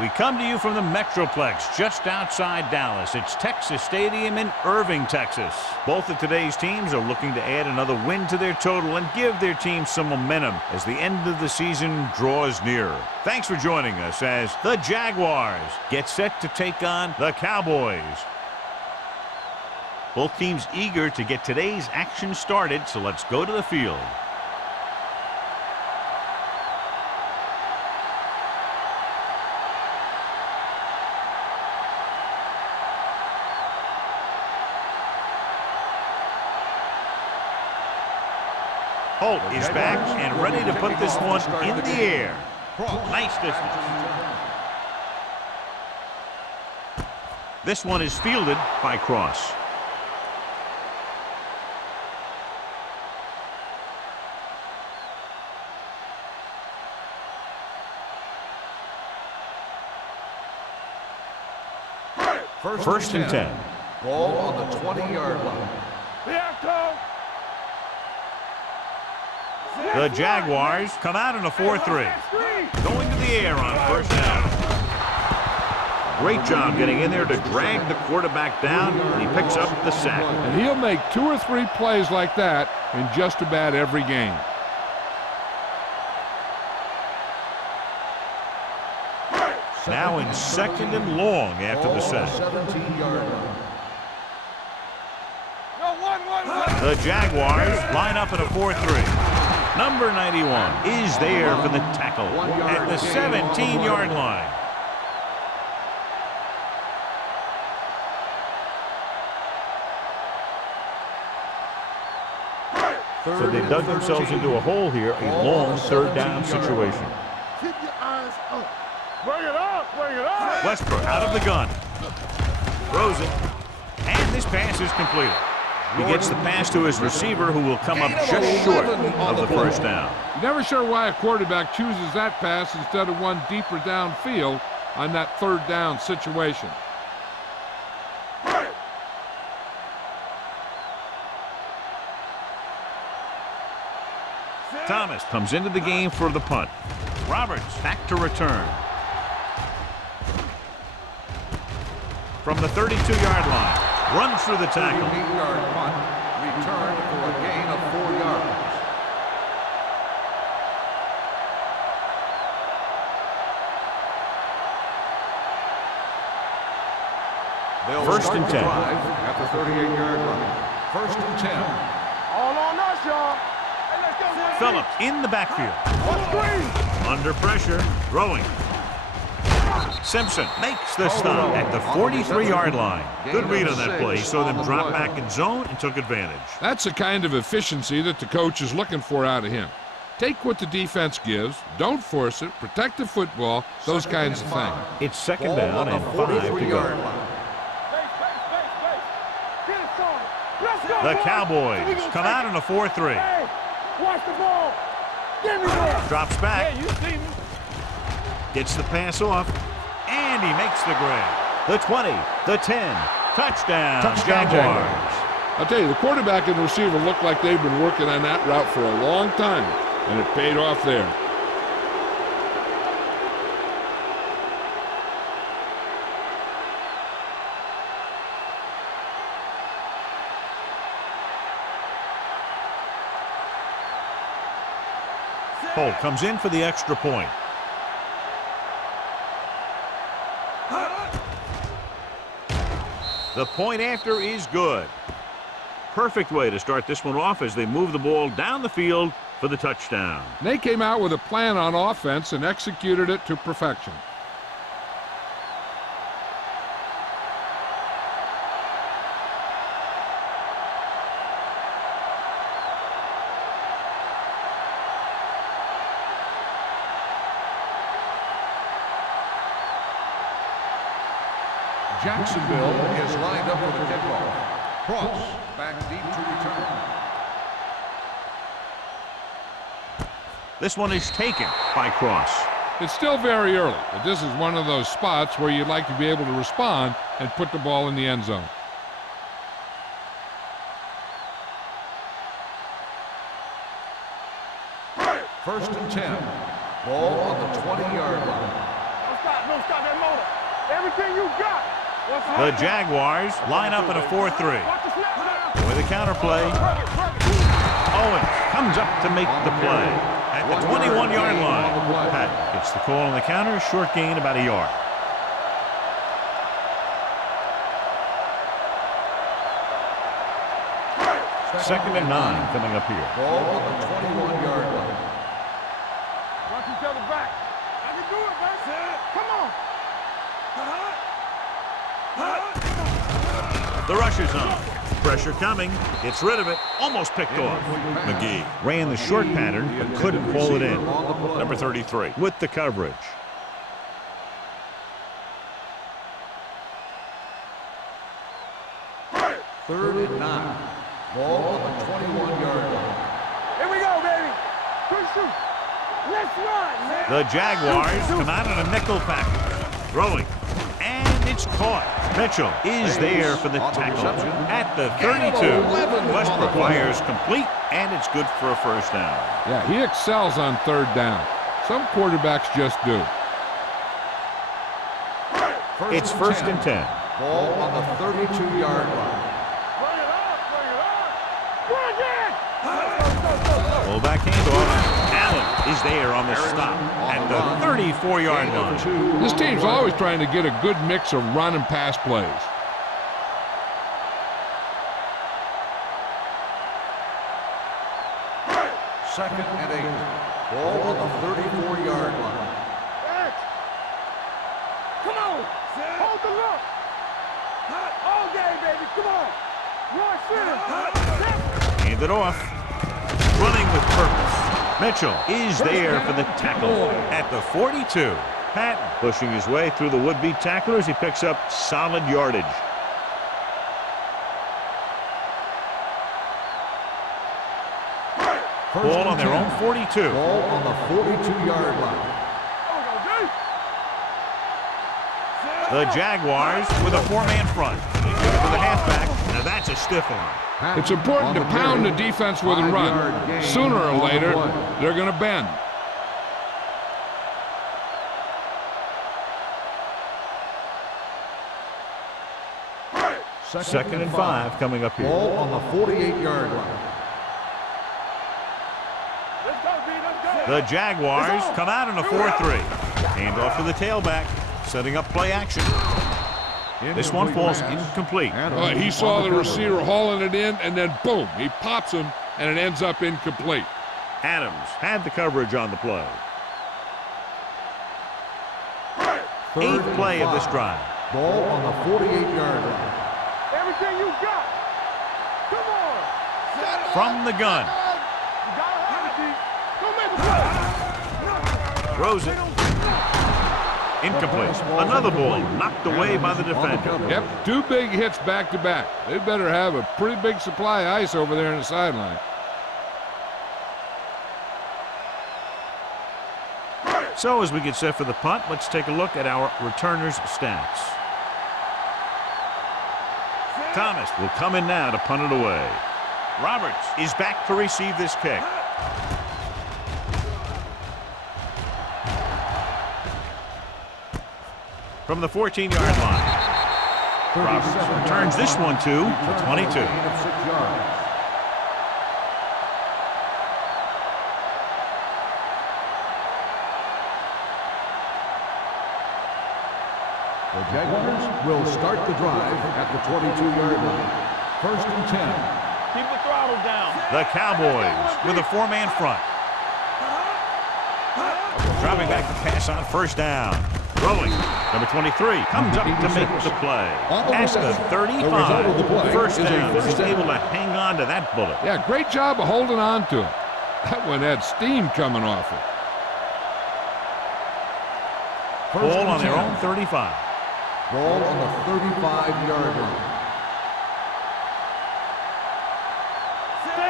We come to you from the Metroplex just outside Dallas. It's Texas Stadium in Irving, Texas. Both of today's teams are looking to add another win to their total and give their team some momentum as the end of the season draws nearer. Thanks for joining us as the Jaguars get set to take on the Cowboys. Both teams eager to get today's action started, so let's go to the field. Holt is back and ready to put this one in the air. Nice distance. This one is fielded by Cross. First and 10. Ball on the 20-yard line. The Jaguars come out in a 4-3. Going to the air on first down. Great job getting in there to drag the quarterback down, and he picks up the sack. And he'll make 2 or 3 plays like that in just about every game. Now in second and long after the sack. 17-yard line. The Jaguars line up in a 4-3. Number 91 is there for the tackle at the 17-yard line. So they dug themselves into a hole here, a long third down situation. Keep your eyes up. Bring it up, bring it up. Westbrook out of the gun. Throws it. And this pass is completed. He gets the pass to his receiver, who will come up just short of the first down. You're never sure why a quarterback chooses that pass instead of one deeper downfield on that third down situation. Thomas comes into the game for the punt. Roberts back to return. From the 32-yard line. Runs through the tackle. 8-yard punt. Return for a gain of 4 yards. First and 10. At the 38-yard line. First and 10. All on us, y'all. Hey, let's go. Phillips in the backfield. Screen. Under pressure. Throwing. Simpson makes the stop at the 43-yard line. Good read on that play. He saw them drop back in zone and took advantage. That's the kind of efficiency that the coach is looking for out of him. Take what the defense gives, don't force it, protect the football, those kinds of things. It's second down and 5 to go. The Cowboys come out in a 4-3. Hey, watch the ball. Give me that. Drops back. Hey, you see me? Gets the pass off. And he makes the grab. The 20, the 10. Touchdown, Jaguars. I'll tell you, the quarterback and the receiver look like they've been working on that route for a long time, and it paid off there. Holt comes in for the extra point. The point after is good. Perfect way to start this one off as they move the ball down the field for the touchdown. They came out with a plan on offense and executed it to perfection. Jacksonville is lined up for the kickoff. Cross back deep to return. This one is taken by Cross. It's still very early, but this is one of those spots where you'd like to be able to respond and put the ball in the end zone. First and 10. Ball on the 20-yard line. don't stop that motor. Everything you got. The Jaguars line up in a 4-3. Watch the snap now. With a counterplay, Owens comes up to make the play at the 21-yard line. Pat gets the call on the counter, short gain about a yard. Second and 9 coming up here. Ball on the 21-yard line. Watch each other back. I can do it, baby. Come on. The rush is on. Pressure coming. Gets rid of it. Almost picked off. McGee ran the short pattern but couldn't haul it in. Number 33 with the coverage. Third and 9. Ball on the 21-yard line. Here we go, baby. Quick shoot. Let's run, man. The Jaguars come out in a nickel package. Throwing. And it's caught. Mitchell is there for the tackle at the 32. Westbrook fires complete, and it's good for a first down. Yeah, he excels on third down. Some quarterbacks just do. It's first and 10. Ball on the 32-yard line. Bring it up, bring it up. Bring it. Fullback handoff. Allen is there on the stop at the 34-yard line. This team's always trying to get a good mix of run and pass plays. Second and 8. Ball on the 34-yard line. Come on. Hold the look. All day, baby. Come on. Run, center. Hand it off. Running with purpose. Mitchell is there for the tackle at the 42. Patton pushing his way through the would-be tacklers. He picks up solid yardage. Ball on their own 42. Ball on the 42-yard line. The Jaguars with a four-man front. They give it to the halfback. Now that's a stiff arm. It's important to pound the defense with a run. Sooner or later, they're going to bend. Second and 5 coming up here. Ball on the 48-yard line. Let's go, B. Let's go. The Jaguars come out in a 4-3. Hand off to the tailback. Setting up play action. This one falls incomplete. He saw the receiver hauling it in, and then boom, he pops him, and it ends up incomplete. Adams had the coverage on the play. Eighth play of this drive. Ball on the 48-yard line. Everything you got. Come on. From the gun. You gotta have it, D. Don't make a play. Throws it. Incomplete. Another ball knocked away by the defender. Yep, 2 big hits back-to-back. They better have a pretty big supply of ice over there on the sideline. So as we get set for the punt, let's take a look at our returners' stats. Thomas will come in now to punt it away. Roberts is back to receive this kick. From the 14-yard line. Roberts returns this one to the 22. The Jaguars will start the drive at the 22-yard line. First and 10. Keep the throttle down. The Cowboys with a four-man front. Dropping back the pass on first down. Throwing. Number 23 comes up to make the play. At the 35. First down. He's able to hang on to that bullet. Yeah, great job of holding on to it. That one had steam coming off it. Ball on their own 35. Ball on the 35-yard line.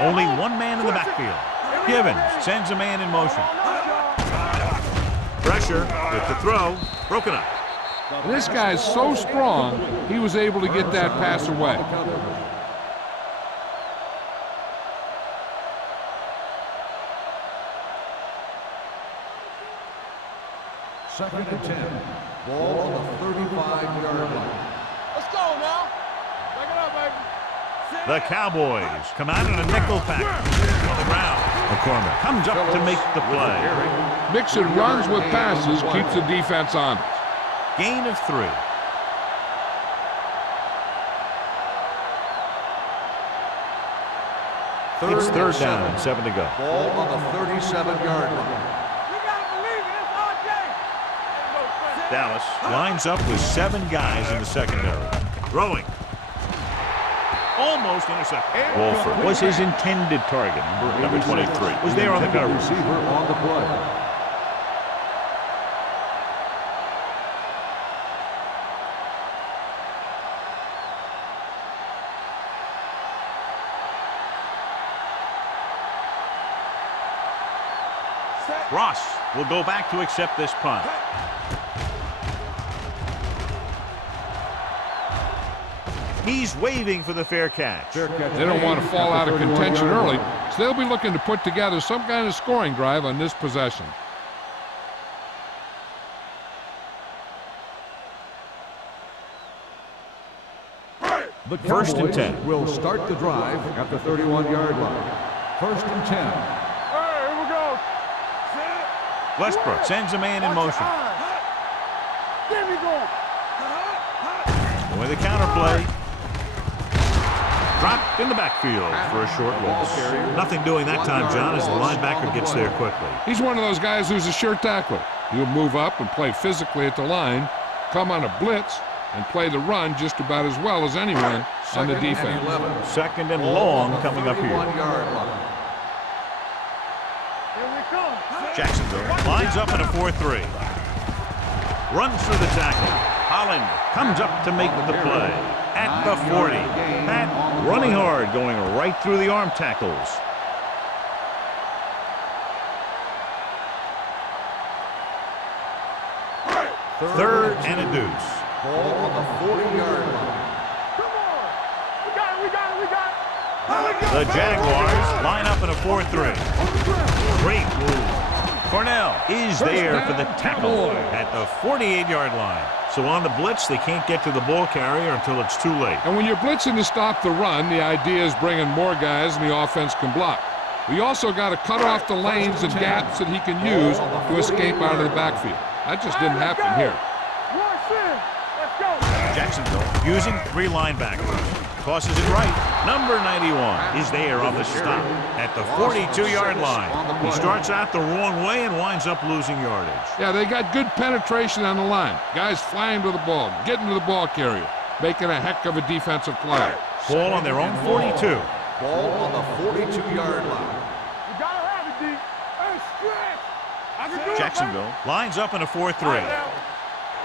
Only one man in the backfield. Givens sends a man in motion. Pressure with the throw. Broken up. This guy's so strong, he was able to get that pass away. Second and 10. Ball on the 35-yard line. Let's go now. Take it up, baby. The Cowboys come out in a nickel package on the ground. McCormick comes up to make the play. Mixing runs with passes keeps the defense honest. Gain of 3. It's third down and 7 to go. Ball on the 37-yard line. We gotta believe it. It's RJ. Dallas lines up with 7 guys in the secondary. Throwing. Almost intercepted. Wolford was his intended target. Number 23 was there on the coverage. Receiver on the play. Ross will go back to accept this punt. He's waving for the fair catch. They don't want to fall out of contention early, so they'll be looking to put together some kind of scoring drive on this possession. The First and Cowboys 10. will start the drive at the 31-yard line. First and 10. Hey, here we go. Westbrook sends a man in motion. There we go. With a counterplay. Dropped in the backfield for a short loss. Nothing doing that time, John, as the linebacker gets there quickly. He's one of those guys who's a sure tackler. He'll move up and play physically at the line, come on a blitz, and play the run just about as well as anyone on the defense. Second and long coming up here. Here we come. Jacksonville lines up in a 4-3. Runs through the tackle. Holland comes up to make the play at the 40. Pat running hard, going right through the arm tackles. Third and a deuce. Ball on the 40-yard line. Come on. We got it. We got it. We got it. The Jaguars line up in a 4-3. Great move. Cornell is there for the tackle at the 48-yard line. So on the blitz, they can't get to the ball carrier until it's too late. And when you're blitzing to stop the run, the idea is bringing more guys than the offense can block. We also got to cut off the lanes and gaps that he can use to escape out of the backfield. That just didn't happen here. Rush in. Let's go. Jacksonville using 3 linebackers. Tosses it right. Number 91 is there on the stop at the 42-yard line. He starts out the wrong way and winds up losing yardage. Yeah, they got good penetration on the line. Guys flying to the ball, getting to the ball carrier, making a heck of a defensive play. Ball on their own 42. Ball on the 42-yard line. You gotta have it, D. Hey, stretch. I can do Jacksonville lines up in a 4-3. it, baby.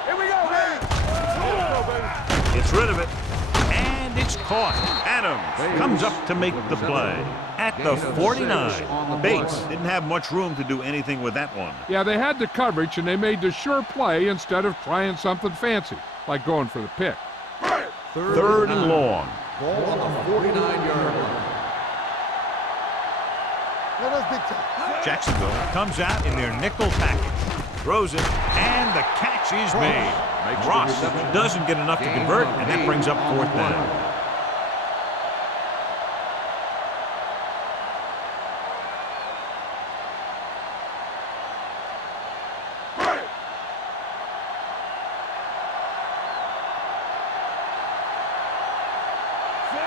Here we go, baby. Let's go, baby. Gets rid of it. And it's caught. Adams comes up to make the play at the 49. Bates didn't have much room to do anything with that one. Yeah, they had the coverage, and they made the sure play instead of trying something fancy, like going for the pick. Third and long. Ball on the 49-yard line. Let us big time. Jacksonville comes out in their nickel package. Throws it, and the catch is made. Ross doesn't get enough to convert, and that brings up 4th down.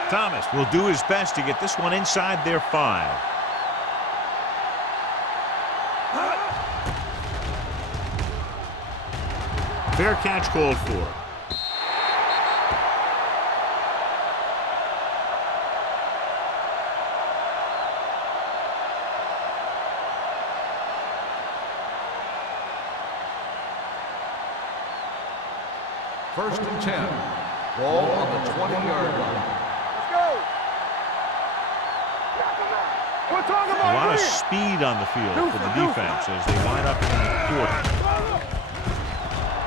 Thomas will do his best to get this one inside their 5. Fair catch called for. First and 10. Ball on the 20-yard line. Let's go. We're talking A about lot of win. speed on the field for the defense as they line up in the 4th.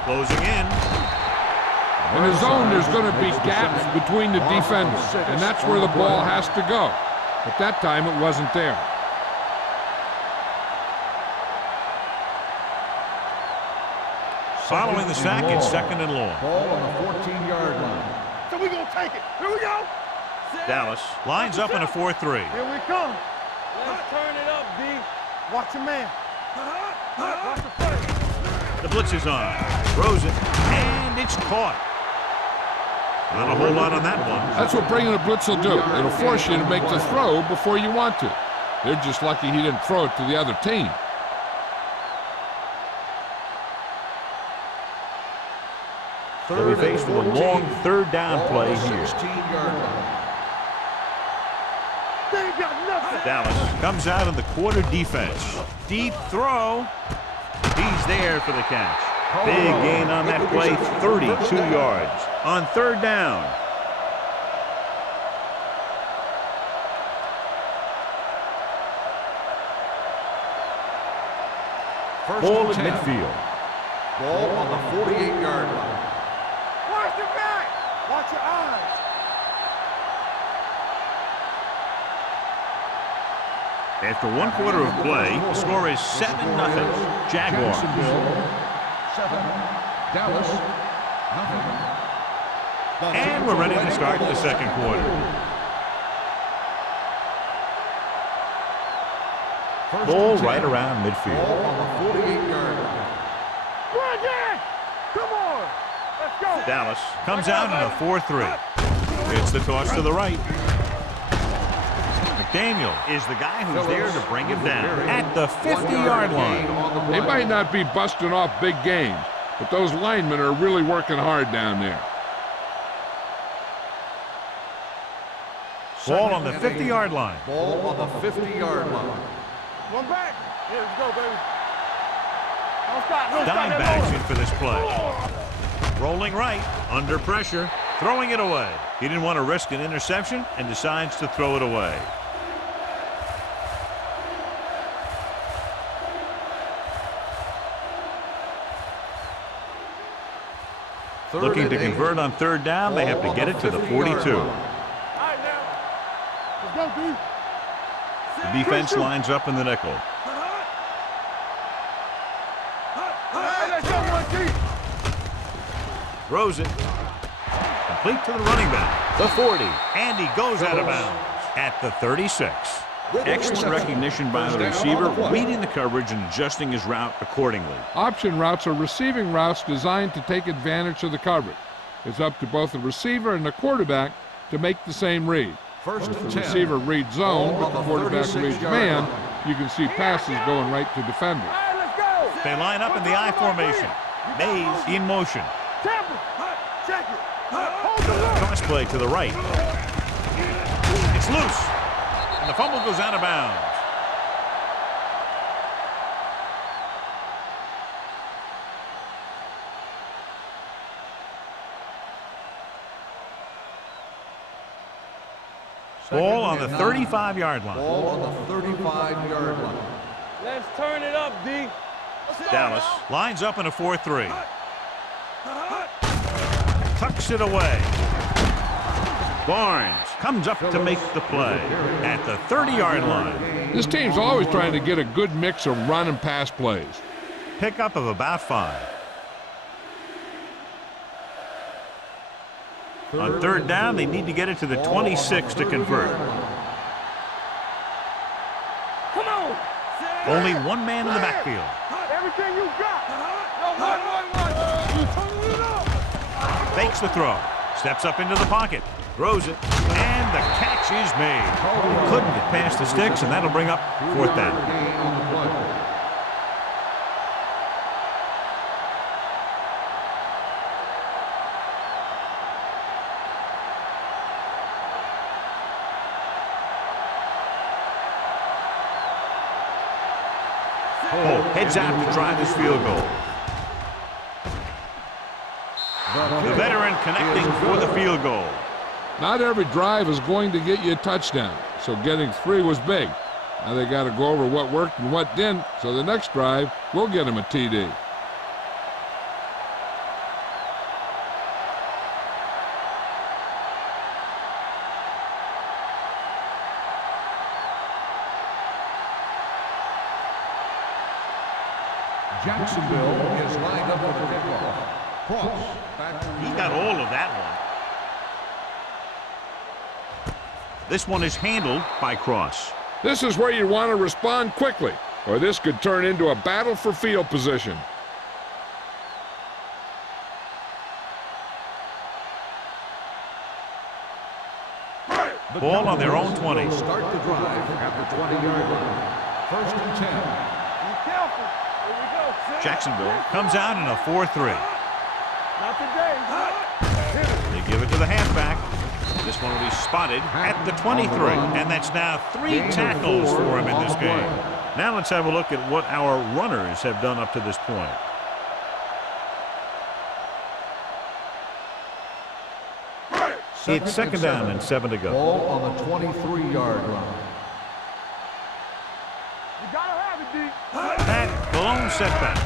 Closing in. In the zone, there's going to be gaps between the defenders, and that's where the ball has to go. At that time, it wasn't there. Following the sack, it's 2nd and long. Ball on the 14-yard line. So we gonna take it. Here we go. Dallas lines up in a 4-3. Here we come. Let's turn it up, D. Watch your man. Watch the play. The blitz is on. Throws it, and it's caught. Not a whole lot on that one. That's what bringing a blitz will do. It'll force you to make the throw before you want to. They're just lucky he didn't throw it to the other team. They'll be faced with a long 3rd down play here. 16-yard line. They ain't got nothing. Dallas comes out of the quarter defense. Deep throw. He's there for the catch. Big gain on that play, 32 yards. On 3rd down. Ball at midfield. Ball on the 48-yard line. Watch your back. Watch your eyes. After 1 quarter of play, the score is 7-0. Jaguars. Jacksonville, 7. Dallas, nothing. And we're ready to start the 2nd quarter. Ball right around midfield. Ball on the 48-yard line. Run, Dan. Come on. Let's go. Dallas comes out in a 4-3. It's the toss to the right. McDaniel is the guy who's there to bring him down at the 50-yard line. They might not be busting off big games, but those linemen are really working hard down there. Ball on the 50-yard line. Ball on the 50-yard line. One back. Here, let's go, baby. Don't stop. Don't stop. Dimebacks in for this play. Rolling right, under pressure, throwing it away. He didn't want to risk an interception and decides to throw it away. Looking to convert on 3rd down, they have to get it to the 42. All right, now. Let's go, D. The defense lines up in the nickel. Hey, let's go, 1T. Throws it. Complete to the running back. The 40. And he goes out of bounds at the 36. Excellent recognition by the receiver, reading the coverage and adjusting his route accordingly. Option routes are receiving routes designed to take advantage of the coverage. It's up to both the receiver and the quarterback to make the same read. First If and the 10. receiver reads zone, but the quarterback reads 36-yard man, line. you can see passes going right to defenders. All right, let's go. They line up in the I formation. Mays in motion. Tampa. Check it. Hold the look. Cross play to the right. It's loose. And the fumble goes out of bounds. Ball on the 35-yard line. Ball on the 35-yard line. Let's turn it up, D. Dallas lines up in a 4-3. Tucks it away. Barnes comes up to make the play at the 30-yard line. This team's always trying to get a good mix of run and pass plays. Pickup of about 5. On 3rd down, they need to get it to the 26 to convert. Come on. Only one man in the backfield. Everything you got. No, one. Turn it up. Fakes the throw. Steps up into the pocket. Throws it. And the catch is made. Couldn't get past the sticks, and that'll bring up 4th down. Gain on the play. Cole heads out to try this field goal. The veteran connecting for the field goal. Not every drive is going to get you a touchdown, so getting 3 was big. Now they got to go over what worked and what didn't, so the next drive will get them a TD. Jacksonville is lined up for the kickoff. Cross. He got all of that one. This one is handled by Cross. This is where you want to respond quickly, or this could turn into a battle for field position. Ball on their own 20. Will start the drive at the 20-yard line. First and 10. Be careful. Here we go. Jacksonville comes out in a 4-3. Not today. They give it to the halfback. This one will be spotted at the 23. And that's now 3 tackles for him in this game. Now let's have a look at what our runners have done up to this point. It's second down and 7 to go. Ball on the 23-yard line. You gotta have it, D. That blown setback.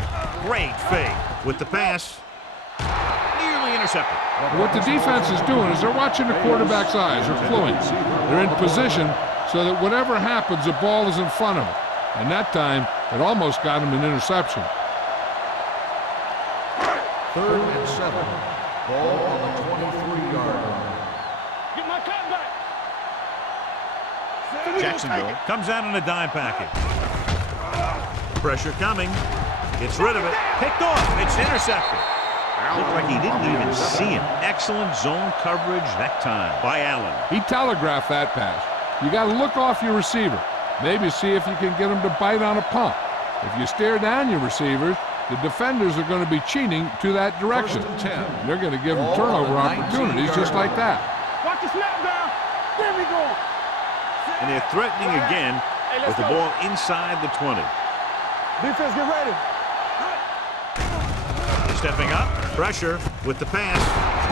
Great fake with the pass. Nearly intercepted. What the defense is doing is they're watching the quarterback's eyes. They're fluent. They're in position so that whatever happens, the ball is in front of them. And that time, it almost got him an interception. Third and 7. Ball on the 23-yard line. Get my cut back. Jacksonville comes out in a dime package. Pressure coming. Gets rid of it. Picked off. It's intercepted. Looked like he didn't even see him. Excellent zone coverage that time by Allen. He telegraphed that pass. You got to look off your receiver. Maybe see if you can get him to bite on a pump. If you stare down your receivers, the defenders are going to be cheating to that direction. They're going to give them turnover opportunities just like that. Watch the snap down. There we go. And they're threatening again with the ball inside the 20. Defense, get ready. Stepping up, pressure with the pass.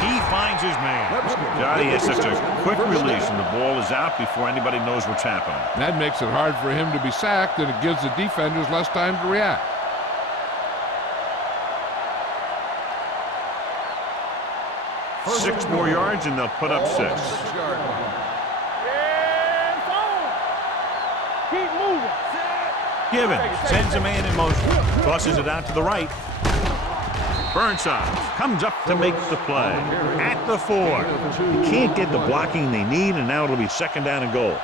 He finds his man. Johnny has such a quick release, and the ball is out before anybody knows what's happening. That makes it hard for him to be sacked, and it gives the defenders less time to react. Six more yards, and they'll put up 6. Yeah, it's on. Keep moving. Givens sends a man in motion. Tosses it out to the right. Burnside comes up to make the play. At the 4. They can't get the blocking they need, and now it'll be second down and goal.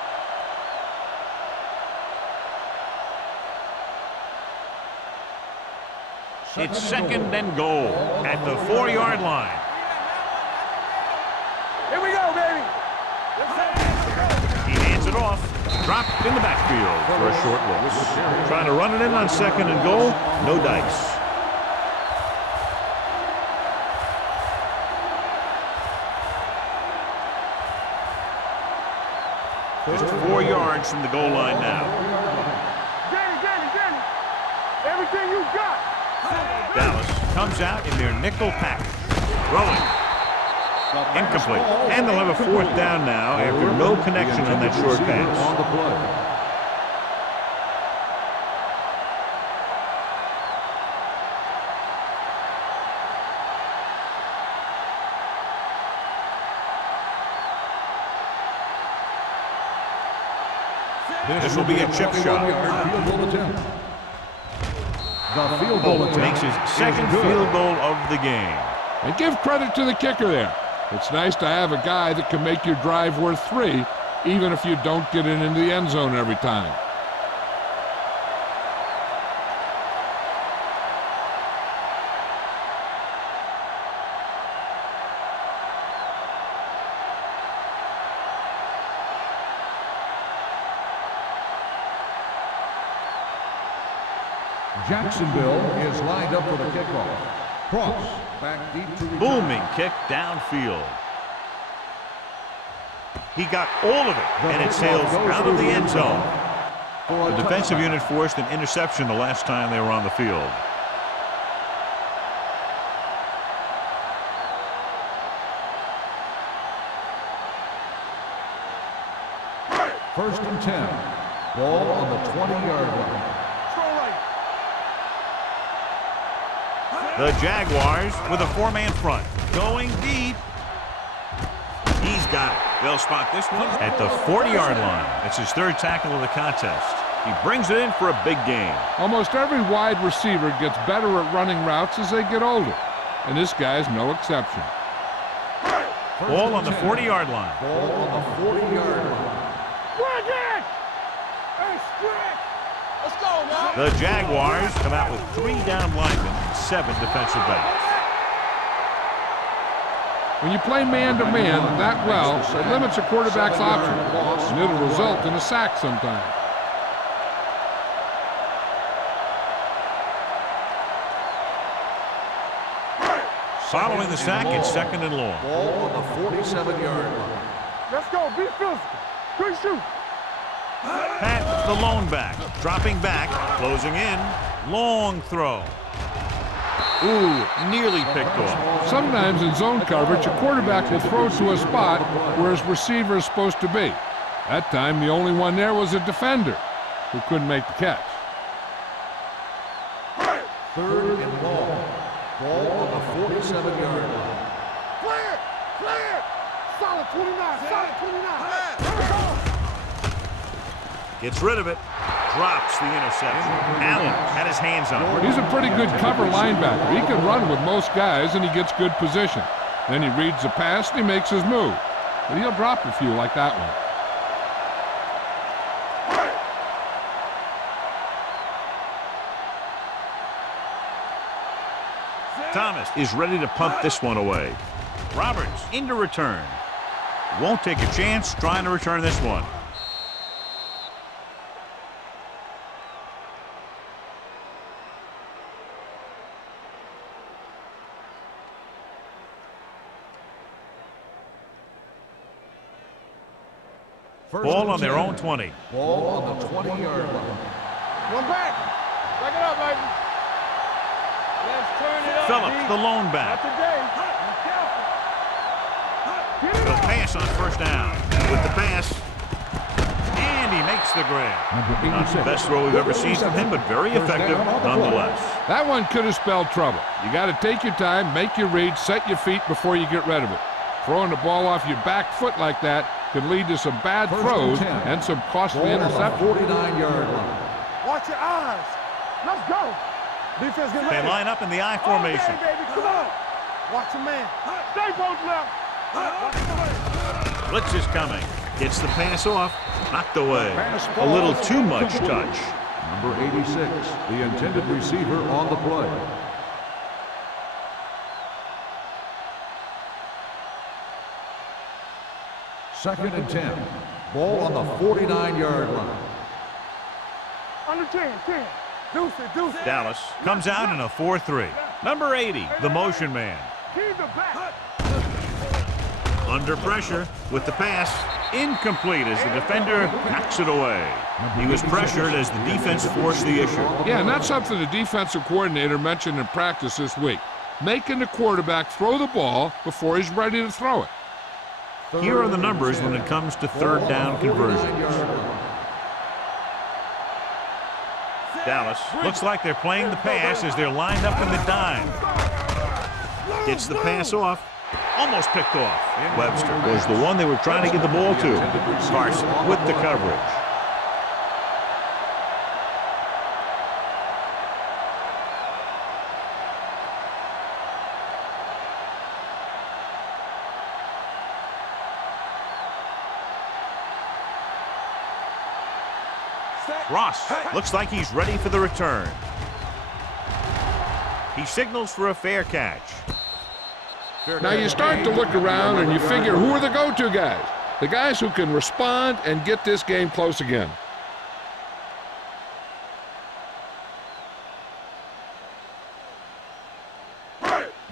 It's second and goal at the 4-yard line. Here we go, baby. He hands it off. Dropped in the backfield for a short loss. Trying to run it in on second and goal. No dice. Just 4 yards from the goal line now. Danny. Everything you got. Dallas comes out in their nickel package. Throwing. Incomplete. And they'll have a 4th down now after no connection on that short pass. This will be a chip shot. The field goal attempt Makes his second field goal of the game. And give credit to the kicker there. It's nice to have a guy that can make your drive worth 3, even if you don't get it into the end zone every time. Jacksonville is lined up for the kickoff. Cross back deep to Booming kick downfield. He got all of it, and it sails out of the end zone. The defensive unit forced an interception the last time they were on the field. First and 10. Ball on the 20-yard line. The Jaguars with a 4-man front. Going deep. He's got it. They'll spot this one at the 40-yard line. That's his 3rd tackle of the contest. He brings it in for a big gain. Almost every wide receiver gets better at running routes as they get older, and this guy's no exception. Ball on the 40-yard line. Ball on the 40-yard line. Bring it! Hey, stretch! Let's go, man! The Jaguars come out with 3 down linemen and 7 defensive backs. When you play man-to-man that well, it limits a quarterback's options, and it'll result in a sack sometimes. Following the sack, it's 2nd and long. Ball on the 47-yard line. Let's go, be physical. Quick shoot. Pat, the lone back, dropping back, closing in, long throw. Ooh, nearly picked off. Sometimes in zone coverage, a quarterback will throw to a spot where his receiver is supposed to be. That time, the only one there was a defender who couldn't make the catch. 3rd and long. Ball on the 47-yard line. Clear! Clear! Solid 29, solid 29. Gets rid of it, drops the interception. Allen had his hands on it. He's a pretty good cover linebacker. He can run with most guys, and he gets good position. Then he reads the pass, and he makes his move. But he'll drop a few like that one. Thomas is ready to punt this one away. Roberts into return. Won't take a chance trying to return this one. Ball on their own 20. Ball on the 20-yard line. One back. Back it up, baby. Let's turn it up. Phillips, the lone Not back. today. Be careful. Get it He'll up. pass on 1st down. With the pass. And he makes the grab. Not the best throw we've ever seen from him, but very effective nonetheless. That one could have spelled trouble. You got to take your time, make your read, set your feet before you get rid of it. Throwing the ball off your back foot like that could lead to some bad throws and some costly interceptions. 49-yard line. Watch your eyes. Let's go. Defense get ready. They line up in the I All day, formation. baby. Come on. Watch your man. Stay both left. Watch your man. Blitz is coming. Gets the pass off. Knocked away. A little too much touch. Number 86, the intended receiver on the play. Second and 10. Ball on the 49-yard line. Under 10. Deuce it. Dallas comes out in a 4-3. Number 80, the motion man. Keep the back. Under pressure with the pass. Incomplete as the defender knocks it away. He was pressured as the defense forced the issue. Yeah, and that's something the defensive coordinator mentioned in practice this week. Making the quarterback throw the ball before he's ready to throw it. Here are the numbers when it comes to 3rd down conversions. Dallas looks like they're playing the pass as they're lined up in the dime. Gets the pass off. Almost picked off. Webster was the one they were trying to get the ball to. Carson with the coverage. Ross looks like he's ready for the return. He signals for a fair catch. Now you start to look around and you figure, who are the go-to guys? The guys who can respond and get this game close again.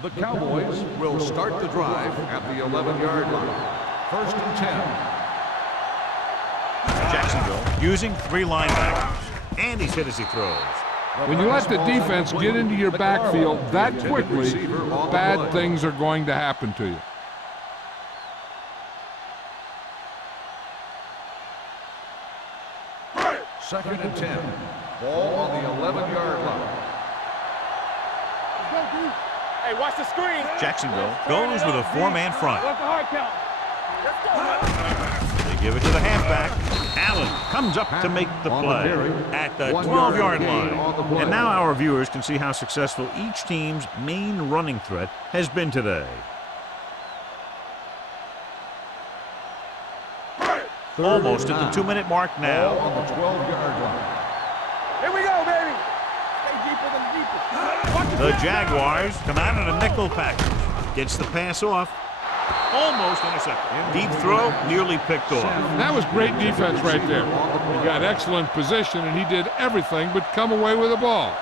The Cowboys will start the drive at the 11-yard line. 1st and 10. Jacksonville using 3 linebackers. And he's hit as he throws. When you let the defense get into your backfield that quickly, bad things are going to happen to you. Second and 10. Ball on the 11-yard line. Hey, watch the screen. Jacksonville goes with a 4-man front. What's the hard count? Let's go. They give it to the halfback. Allen comes up to make the play at the 12-yard line. And now our viewers can see how successful each team's main running threat has been today. Almost at the 2-minute mark now. On the 12-yard line. Here we go, baby. Stay deeper than deepest. The Jaguars come out in a nickel package. Gets the pass off. Almost intercepted. Deep throw, nearly picked off. That was great defense right there. He got excellent position, and he did everything but come away with the ball.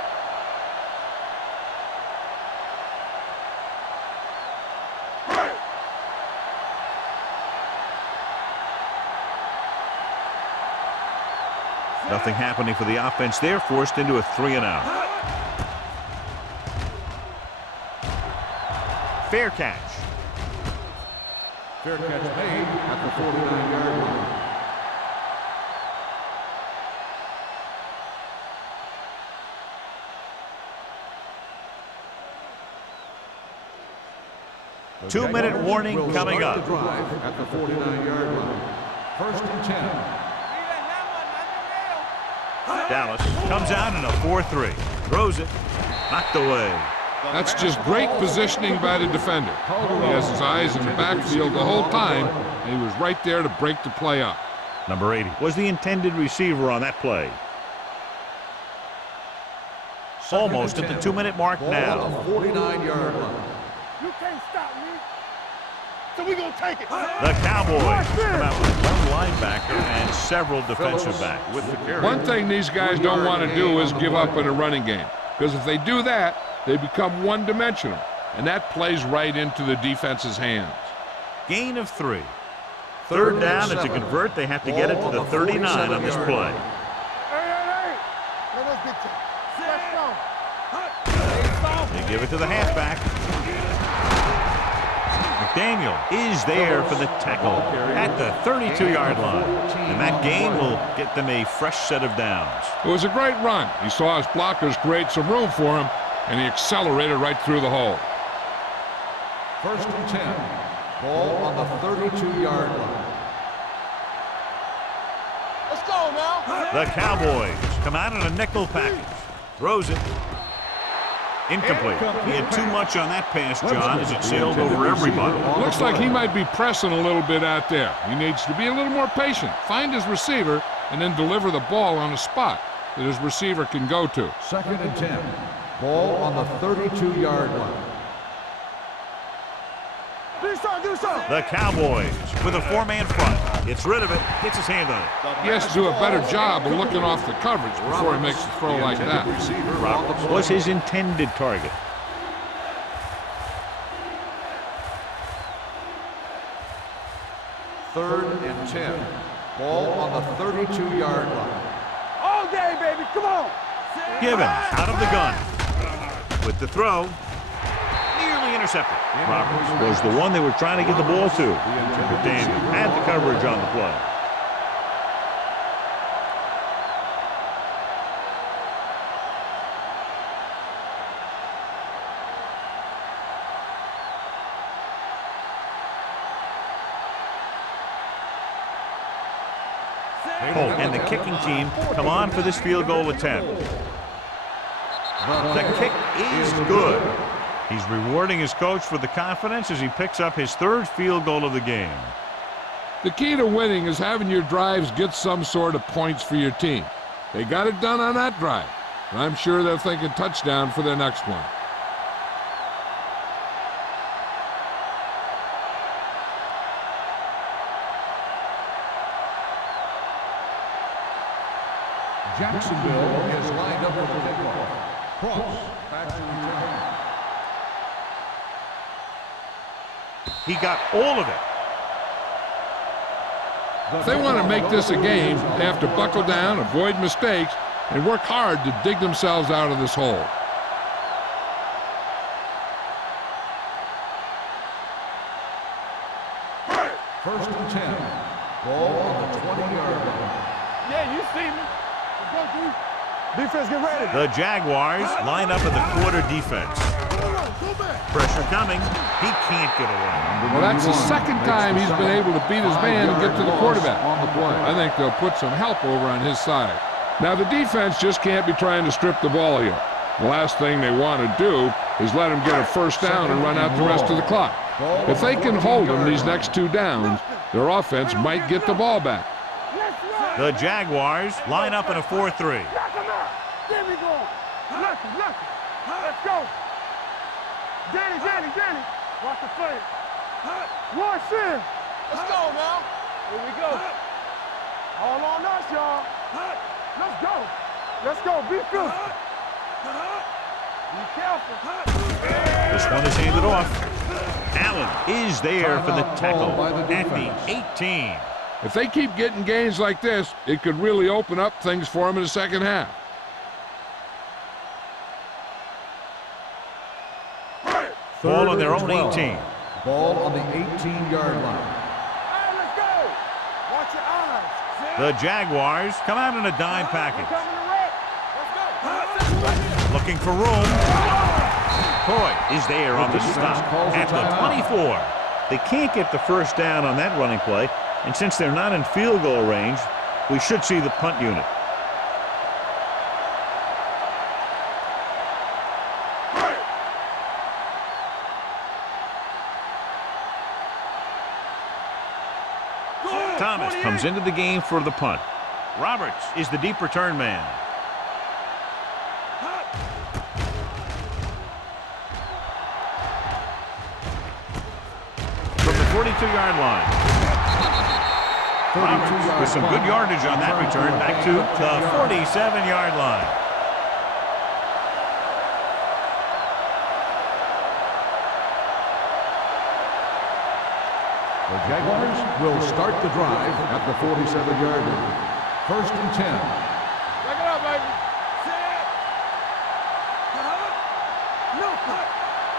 Nothing happening for the offense there, forced into a 3-and-out. Fair catch. Fair catch made at the 49-yard line. The 2-minute Jaguars warning will coming start up. the drive at the 49-yard line. 1st and 10. Dallas comes out in a 4-3. Throws it. Knocked away. That's just great positioning by the defender. He has his eyes in the backfield the whole time, and he was right there to break the play up. Number 80 was the intended receiver on that play. Almost at the 2-minute mark Ball now. on the 49-yard line. You can't stop me. So we gonna take it. The Cowboys come out with one linebacker and several defensive backs. With the carry. One thing these guys don't want to do is give up in a running game, because if they do that, they become one-dimensional, and that plays right into the defense's hands. Gain of 3. Third down, and to convert, they have to get it to the 39 on this play. Hey. Let us get you. Let's go. They give it to the halfback. McDaniel is there for the tackle at the 32-yard line. And that gain will get them a fresh set of downs. It was a great run. He saw his blockers create some room for him, and he accelerated right through the hole. 1st and 10. Ball on the 32-yard line. Let's go now. The Cowboys come out in a nickel package. Throws it. Incomplete. He had too much on that pass, John, as it sailed over everybody. Looks like he might be pressing a little bit out there. He needs to be a little more patient, find his receiver, and then deliver the ball on a spot that his receiver can go to. 2nd and 10. Ball on the 32-yard line. Do something. The Cowboys with a 4-man front. Gets rid of it. Gets his hand on it. He has to do a better job of looking off the coverage before he makes a throw like that. Roberts was his intended target. Third and 10. Ball on the 32-yard line. All day, baby. Come on. Gibbons out of the gun. With the throw. Nearly intercepted. Roberts was the one they were trying to get the ball to. McDaniel had the coverage on the play. And the kicking team come on for this field goal attempt. The kick is good. He's rewarding his coach for the confidence as he picks up his 3rd field goal of the game. The key to winning is having your drives get some sort of points for your team. They got it done on that drive, and I'm sure they're thinking touchdown for their next one. Jacksonville is lined up for the kickoff. Cross back to return. He got all of it. If they want to make this a game, they have to buckle down, avoid mistakes, and work hard to dig themselves out of this hole. First and 10. Ball on the 20-yard line. Yeah, you see me. Let's go, dude. Defense, get ready. The Jaguars line up in the quarter defense. Pressure coming. He can't get away. Well, that's the second time he's been able to beat his man and get to the quarterback. I think they'll put some help over on his side. Now, the defense just can't be trying to strip the ball here. The last thing they want to do is let him get a first down and run out the rest of the clock. If they can hold him these next 2 downs, their offense might get the ball back. The Jaguars line up in a 4-3. There we go. Lucky. Let's go. Danny. Watch the play. Rush in. Let's go now. Here we go. All on us, y'all. Let's go. Be good. Be careful. This one is handed off. Allen is there for the tackle at the 18. If they keep getting gains like this, it could really open up things for them in the second half. Ball on their own 18. Ball on the 18-yard line. Hey, let's go. Watch your eyes. The Jaguars come out in a dime package. Looking for room. Coy is there on the stop at the 24. They can't get the first down on that running play, and since they're not in field goal range, we should see the punt unit. Thomas comes into the game for the punt. Roberts is the deep return man. From the 42-yard line. Roberts with some good yardage on that return back to the 47-yard line. The Jaguars will start the drive at the 47-yard line. First and 10. Back it up, baby. Set. No cut.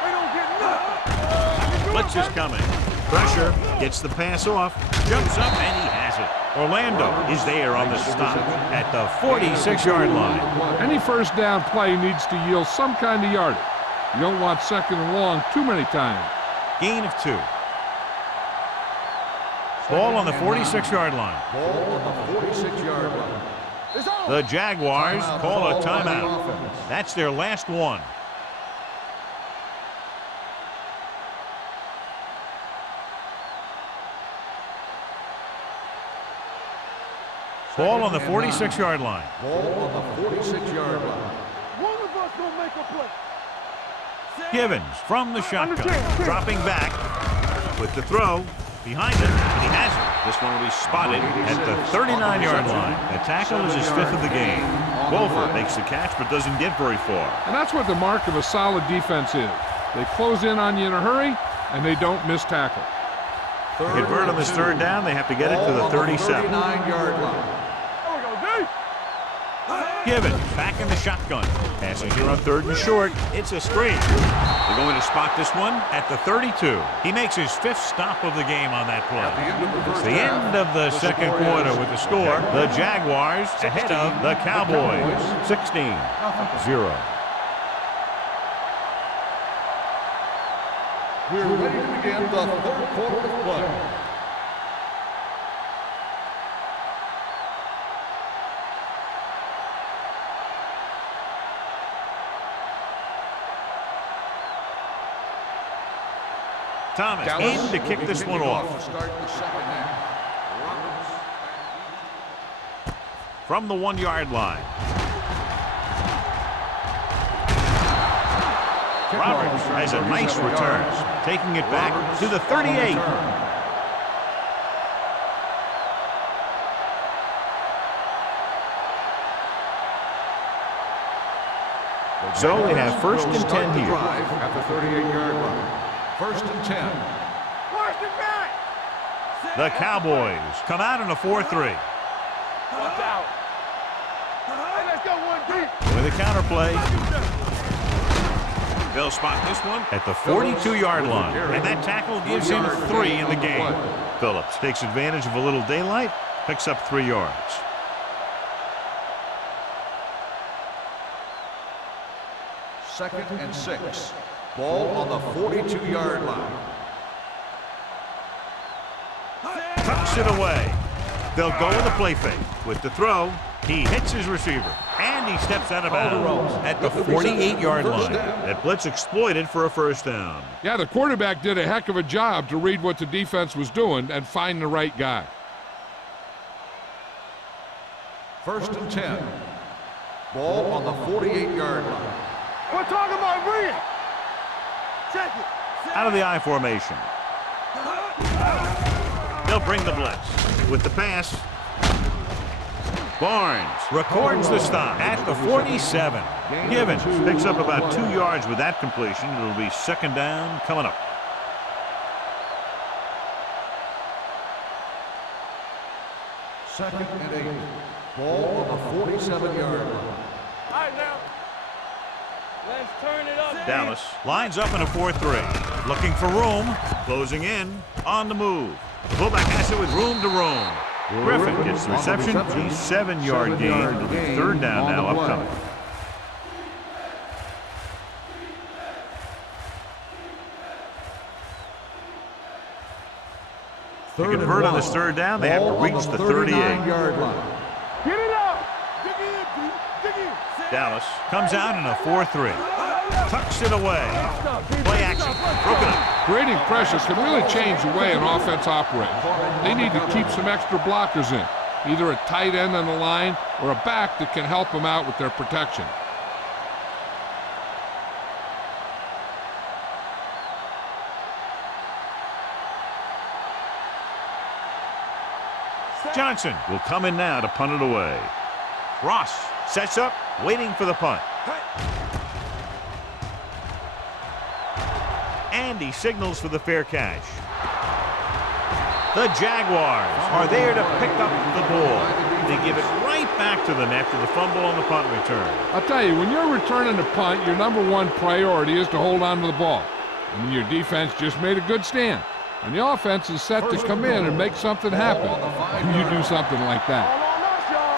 They don't get nothing. Blitz is coming. Pressure gets the pass off. Jumps up and he has it. Orlando is there on the stop at the 46-yard line. Any first down play needs to yield some kind of yardage. You don't want second and long too many times. Gain of 2. Ball on the 46-yard line. Ball on the 46-yard line. The Jaguars call a timeout. That's their last one. Ball on the 46-yard line. Ball on the 46-yard line. One of us gonna make a play. Givens from the shotgun, dropping back with the throw. Behind him, and he has it. This one will be spotted at the 39-yard line. The tackle is his 5th of the game. Wolfer makes the catch but doesn't get very far. And that's what the mark of a solid defense is. They close in on you in a hurry, and they don't miss tackle. To convert on this third down, they have to get it to the 37. 39-yard line. Givens back in the shotgun. Passing here on 3rd and short. It's a screen. They're going to spot this one at the 32. He makes his 5th stop of the game on that play. It's the end of the second quarter with the score. The Jaguars ahead of the Cowboys. 16-0. We're ready to begin the third quarter of play. Thomas in to kick this one off. From the 1-yard line. Roberts has a nice return, taking it back to the 38. So they have 1st and 10 here. At the 38-yard line. 1st and 10. The Cowboys come out in a 4-3. Watch out. Hey, let's go one deep. With a counterplay. They'll spot this one at the 42-yard line. And that tackle gives him 3 in the game. Phillips takes advantage of a little daylight, picks up 3 yards. 2nd and 6. Ball on the 42-yard line. Tucks it away. They'll go with a play fake. With the throw, he hits his receiver. And he steps out of bounds at the 48-yard line. That blitz exploited for a first down. Yeah, the quarterback did a heck of a job to read what the defense was doing and find the right guy. 1st and 10. Ball on the 48-yard line. We're talking about bring it. Check it. Out of the I formation. They'll bring the blitz. With the pass, Barnes records the stop at the 47. Givens picks up about 2 yards with that completion. It'll be 2nd down coming up. Second and 8. Ball on the 47-yard line. All right, now. Let's turn it up. Dallas lines up in a 4-3. Looking for room. Closing in. On the move. The fullback has it with room to roam. Griffin gets the reception. A 7-yard gain. It'll be 3rd down now upcoming. To convert on this 3rd down, they have to reach the 38-yard line. Get it out. Dig in, dig in. Dallas comes out in a 4-3. Tucks it away. Play action. Broken up. Creating pressure can really change the way an offense operates. They need to keep some extra blockers in, either a tight end on the line or a back that can help them out with their protection. Johnson will come in now to punt it away. Ross sets up, waiting for the punt. And he signals for the fair catch. The Jaguars are there to pick up the ball. They give it right back to them after the fumble on the punt return. I'll tell you, when you're returning a punt, your #1 priority is to hold on to the ball. And your defense just made a good stand. And the offense is set to come in and make something happen. And you do something like that. All on us, y'all.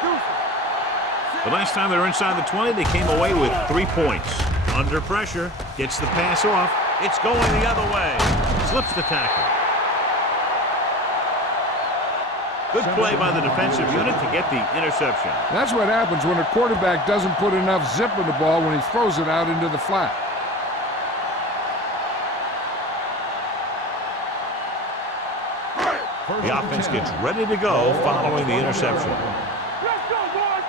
Deuce it. The last time they were inside the 20, they came away with 3 points. Under pressure, gets the pass off. It's going the other way. Slips the tackle. Good play by the defensive unit to get the interception. That's what happens when a quarterback doesn't put enough zip in the ball when he throws it out into the flat. The offense gets ready to go following the interception. Let's go, boys.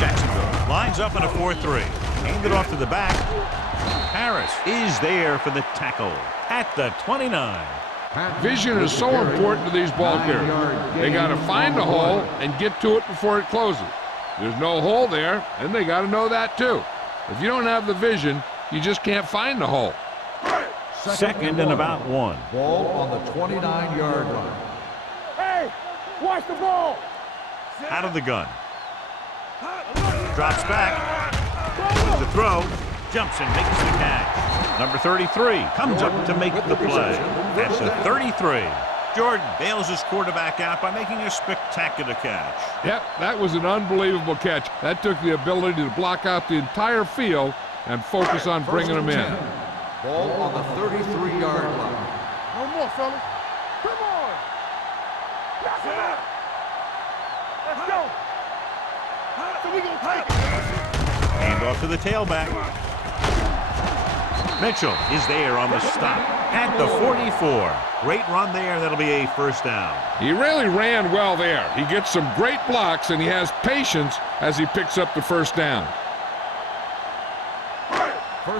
Jacksonville lines up in a 4-3. Aimed it off to the back. Harris is there for the tackle at the 29. Vision is so important to these ball carriers. They got to find a hole and get to it before it closes. There's no hole there, and they got to know that too. If you don't have the vision, you just can't find the hole. 2nd and about 1. Ball on the 29-yard line. Hey, watch the ball. Out of the gun. Drops back. With the throw. Jumps and makes the catch. Number 33 comes up to make the play. That's a 33. Jordan bails his quarterback out by making a spectacular catch. Yep, that was an unbelievable catch. That took the ability to block out the entire field and focus on bringing them in. Ball on the 33-yard line. No more, fellas. Come on. Let's go. So we gonna take it. Hand off to the tailback. Mitchell is there on the stop at the 44. Great run there. That'll be a first down. He really ran well there. He gets some great blocks, and he has patience as he picks up the first down.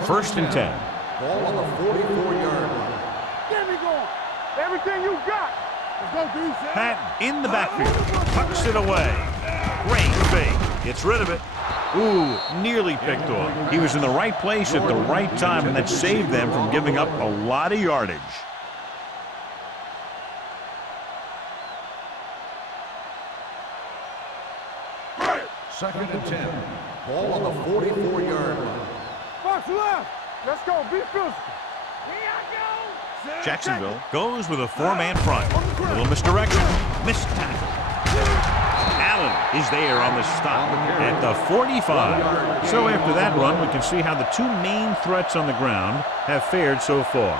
First and 10. Ball on the 44-yard line. Get me going. Everything you got. Let's go, dude. Patton in the backfield. Tucks it away. Great fake. Gets rid of it. Ooh, nearly picked off. He was in the right place at the right time, and that saved them from giving up a lot of yardage. Second and 10. Ball on the 44-yard line. Box left. Let's go. Be physical. Jacksonville goes with a 4-man front. Little misdirection. Missed tackle. Allen is there on the stop at the 45. So after that run, we can see how the two main threats on the ground have fared so far.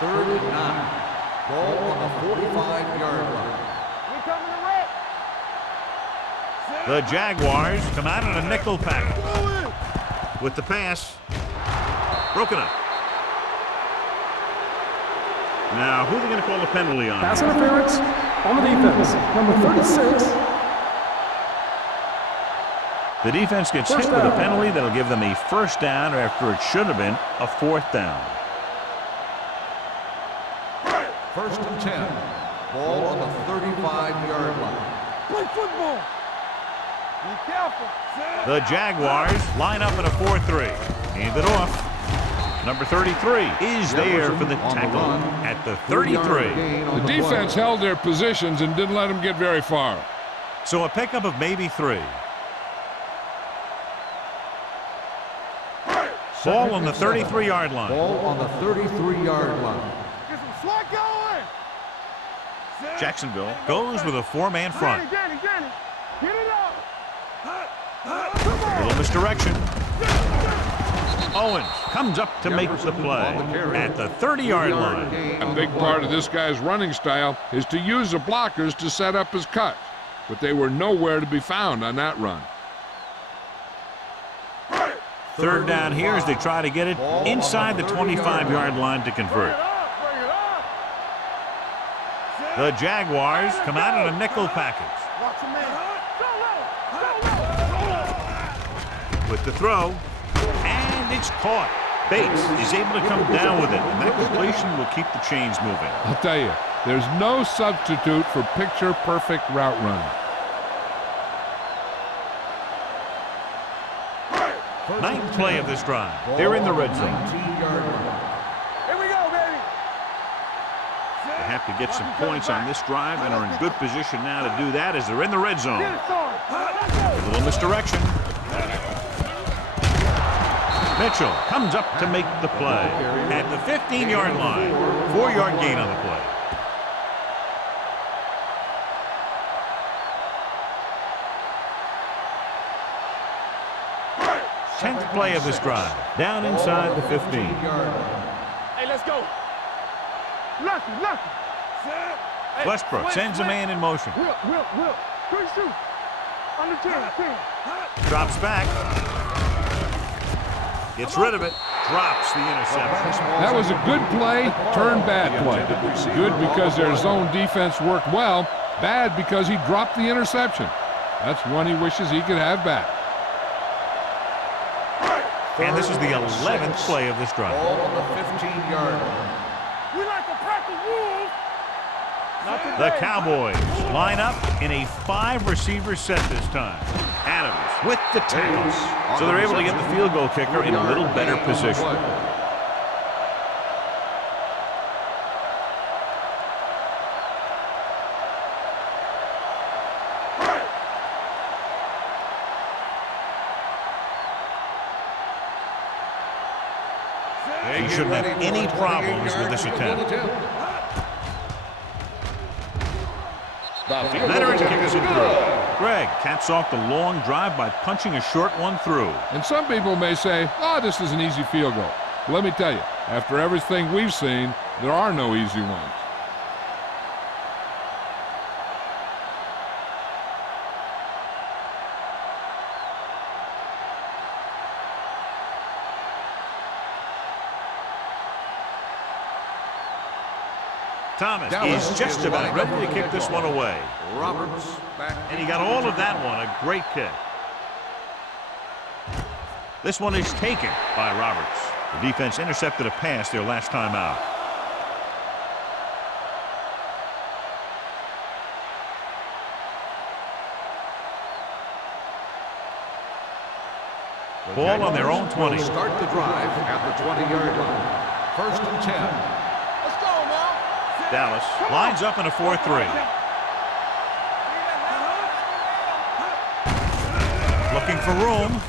Third and 9. Ball on the 45-yard line. We coming to wreck. The Jaguars come out in a nickel package. With the pass. Broken up. Now, who are they going to call a penalty on? Pass interference on the defense. Number 36. The defense gets hit with a penalty that'll give them a first down after it should have been a fourth down. First and 10. Ball on the 35-yard line. Play football. Be careful. The Jaguars line up in a 4-3. Hand it off. Number 33 is there for the tackle at the 33. The defense held their positions and didn't let them get very far. So a pickup of maybe 3. Ball on the 33-yard line. Ball on the 33-yard line. Get some slack going. Jacksonville goes with a 4-man front. Danny. Get it up. A little misdirection. Owens comes up to make the play at the 30-yard line. A big part of this guy's running style is to use the blockers to set up his cut, but they were nowhere to be found on that run. Third down here as they try to get it inside the 25-yard line to convert. Bring it up. The Jaguars come out in a nickel package. Watch him, man. Go. With the throw, and it's caught. Bates is able to come down with it, and that completion will keep the chains moving. I'll tell you, there's no substitute for picture-perfect route running. Ninth play of this drive. They're in the red zone. 19-yard line. Here we go, baby. They have to get some points on this drive and are in good position now to do that as they're in the red zone. Get it, son. Let's A go. little misdirection. Mitchell comes up to make the play at the 15-yard line. 4-yard gain on the play. Tenth play of this drive. Down inside the 15. Hey, let's go. Lucky. Hey, Westbrook sends a man in motion. Will. Quick shoot. Under 10. Drops back. Gets rid of it. Drops the interception. That was a good play, turned bad play. Good because their zone defense worked well, bad because he dropped the interception. That's one he wishes he could have back. And this is the 11th play of this drive. Ball on the 15-yard line. We like to practice rules. Not today. The Cowboys line up in a 5-receiver set this time. Adams with the tackles. So they're able to get the field goal kicker in a little better position. He shouldn't have any problems with this attempt. Veteran kicks it through. Greg caps off the long drive by punching a short one through. And some people may say, oh, this is an easy field goal. Let me tell you, after everything we've seen, there are no easy ones. Thomas is just about ready to kick this one away. Roberts back. And he got all of that one. A great kick. This one is taken by Roberts. The defense intercepted a pass their last time out. Ball on their own 20. Start the drive at the 20-yard line. First and 10. Let's go, now. Dallas lines up in a 4-3. Looking for room.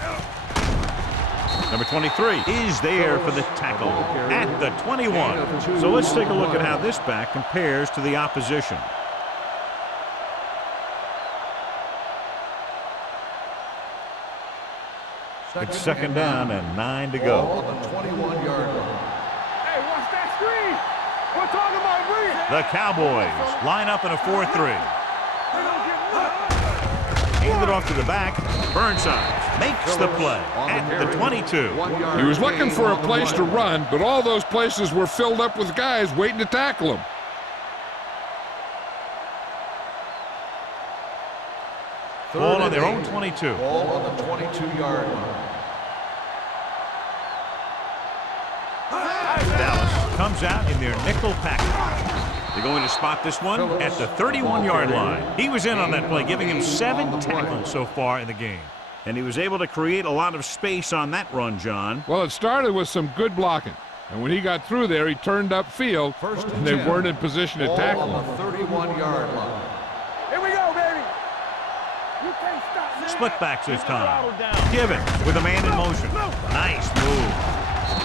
Number 23 is there for the tackle at the 21. So let's take a look at how this back compares to the opposition. It's second down and 9 to go. On the 21-yard line. Hey, watch that screen. We're talking about bring it. The Cowboys line up in a 4-3. Hand it off to the back. Burnside makes the play at the 22. He was looking for a place to run, but all those places were filled up with guys waiting to tackle him. Ball on their own 22. Ball on the 22-yard line. Dallas comes out in their nickel package. They're going to spot this one at the 31-yard line. He was in on that play, giving him 7 tackles so far in the game. And he was able to create a lot of space on that run, John. Well, it started with some good blocking. And when he got through there, he turned upfield, and they weren't in position to tackle him. On the 31-yard line. Here we go, baby. You can't stop me. Split backs this time. Given with a man in motion. Nice move.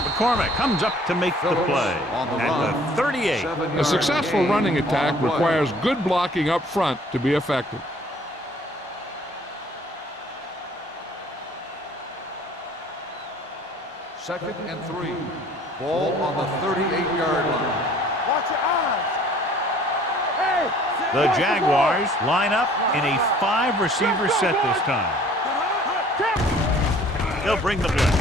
McCormick comes up to make the play at the 38. A successful running attack requires good blocking up front to be effective. Second and 3. Ball on the 38-yard line. Watch your eyes. Hey. The Jaguars line up in a 5-receiver set this time. They'll bring the blitz.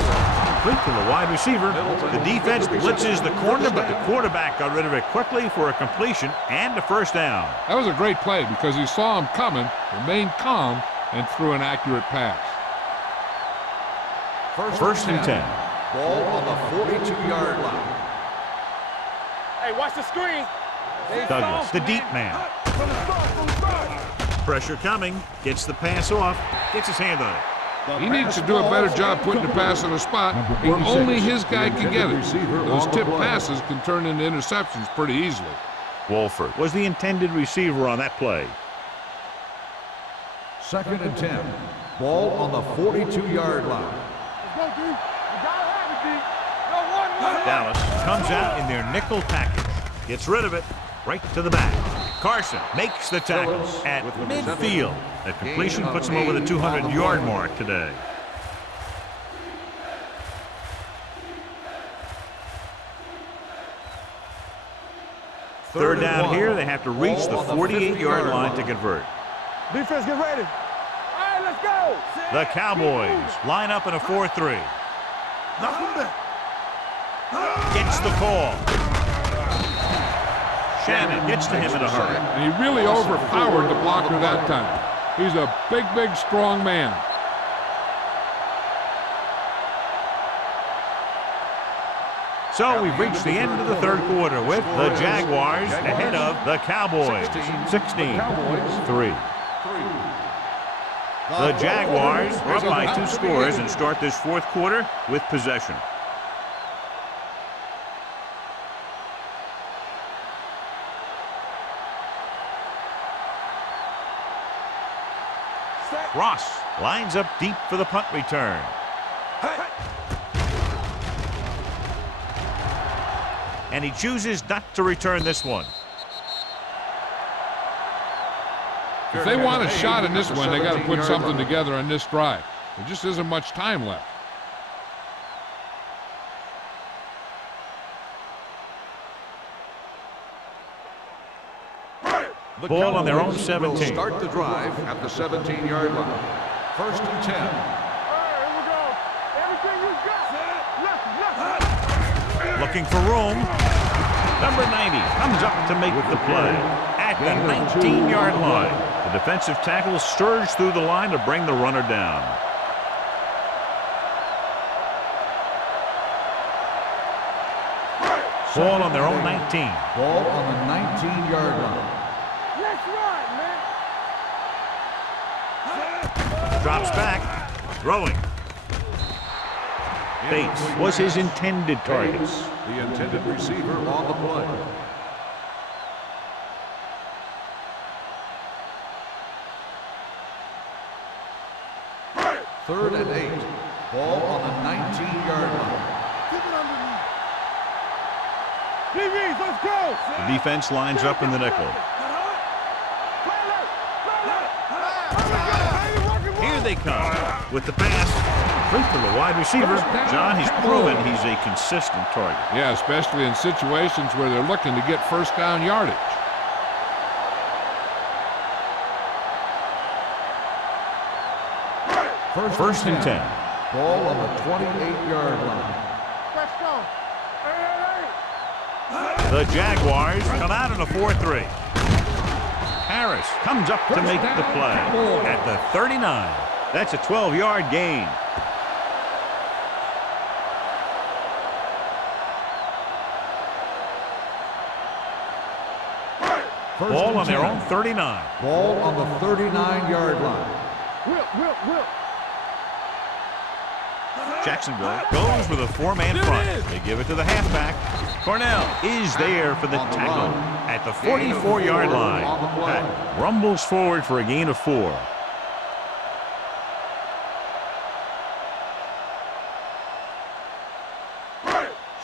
Complete to the wide receiver. The defense blitzes the corner, but the quarterback got rid of it quickly for a completion and a first down. That was a great play because he saw him coming, remained calm, and threw an accurate pass. First and 10. Ball on the 42-yard line. Hey, watch the screen. Douglas, the deep man. Pressure coming. Gets the pass off. Gets his hand on it. He needs to do a better job putting the pass in a spot where only his guy can get it. Those tip passes can turn into interceptions pretty easily. Wolford was the intended receiver on that play. Second and 10. Ball on the 42-yard line. Dallas comes out in their nickel package. Gets rid of it. Right to the back. Carson makes the tackle at midfield. That completion puts him over the 200-yard mark today. Third down here. They have to reach the 48-yard line to convert. Defense, get ready. All right, let's go. The Cowboys line up in a 4-3. Gets the call. Shannon gets to him in a hurry. And he really overpowered the blocker that time. He's a big, big, strong man. So we've reached the end of the third quarter with the Jaguars ahead of the Cowboys. 16-3. The Jaguars are up by 2 scores and start this fourth quarter with possession. Ross lines up deep for the punt return. And he chooses not to return this one. If they want a shot in this one, they got to put something together on this drive. There just isn't much time left. The Ball on their own Cowboys 17. will start the drive at the 17-yard line. First and 10. All right, here we go. Everything you got. Left. Looking for room. Number 90 comes up to make the play at the 19-yard line. The defensive tackle surged through the line to bring the runner down. Ball on their own 19. Ball on the 19-yard line. Let's run, man. Drops back. Throwing. Bates was his intended target. The intended receiver on the play. Third and 8. Ball on the 19-yard line. Keep it underneath. DBs, let's go. The defense lines up in the nickel. Here they come with the pass. Complete to the wide receiver. John, he's proven he's a consistent target. Yeah, especially in situations where they're looking to get first down yardage. First and 10. Ball on the 28-yard line. Let's go. The Jaguars come out in a 4-3. Harris comes up to make the play at the 39. That's a 12-yard gain. Ball on their own 39. Ball on the 39-yard line. Whip. Jacksonville goes with a four-man front. They give it to the halfback. Cornell is there for the tackle at the 44-yard line. Pat rumbles forward for a gain of 4.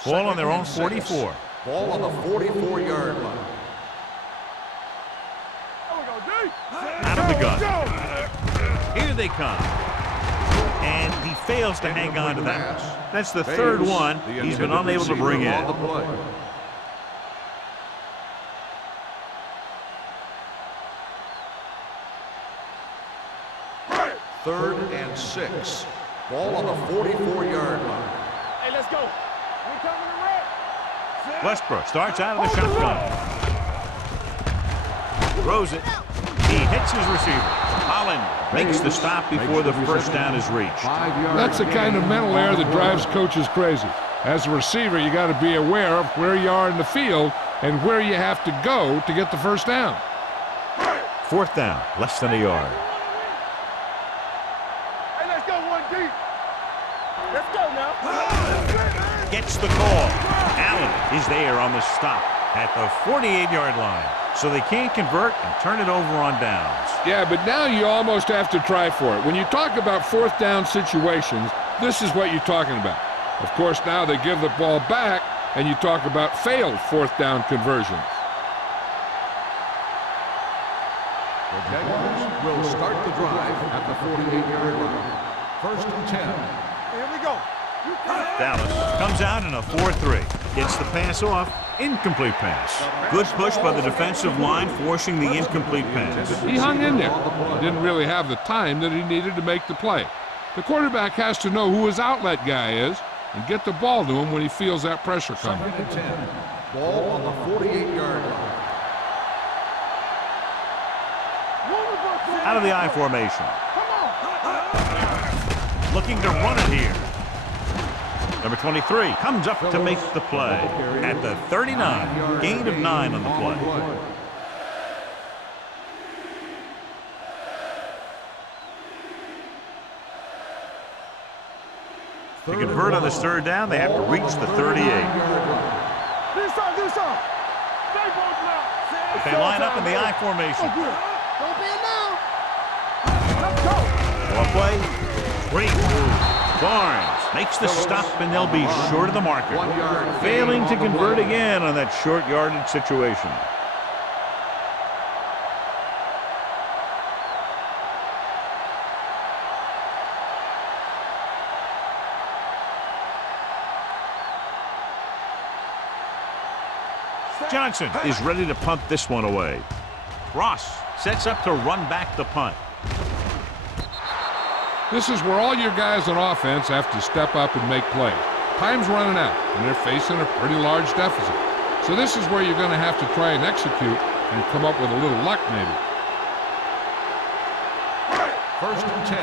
Ball on their own 44. Ball on the 44-yard line. Out of the gun. Here they come. And he fails to hang on to that. That's the third one he's been unable to bring in. Third and 6. Ball on the 44-yard line. Hey, let's go. We coming to red. Westbrook starts out of the shotgun. Throws it. He hits his receiver. Holland makes the stop before the first down is reached. That's the kind of mental error that drives coaches crazy. As a receiver, you got to be aware of where you are in the field and where you have to go to get the first down. Fourth down, less than a yard. Hey, let's go one deep. Let's go now. Gets the call. Allen is there on the stop at the 48-yard line. So they can't convert and turn it over on downs. Yeah, but now you almost have to try for it. When you talk about fourth down situations, this is what you're talking about. Of course, now they give the ball back, and you talk about failed fourth down conversions. The Jaguars will start the drive at the 48-yard line. First and 10. Here we go. Dallas comes out in a 4-3. Gets the pass off. Incomplete pass. Good push by the defensive line, forcing the incomplete pass. He hung in there. He didn't really have the time that he needed to make the play. The quarterback has to know who his outlet guy is and get the ball to him when he feels that pressure coming. Second and 10. Ball on the 48-yard line. Out of the I formation. Come on. Looking to run it here. Number 23 comes up to make the play at the 39. Gain of 9 on the play. To convert on this third down, they have to reach the 38. Do something. They line up in the I formation. Don't be now. Let's go. Ball play. 3. Barnes makes the stop, and they'll be short of the marker. Failing to convert again on that short yardage situation. Johnson is ready to punt this one away. Ross sets up to run back the punt. This is where all your guys on offense have to step up and make plays. Time's running out, and they're facing a pretty large deficit. So this is where you're going to have to try and execute and come up with a little luck, maybe. First and 10.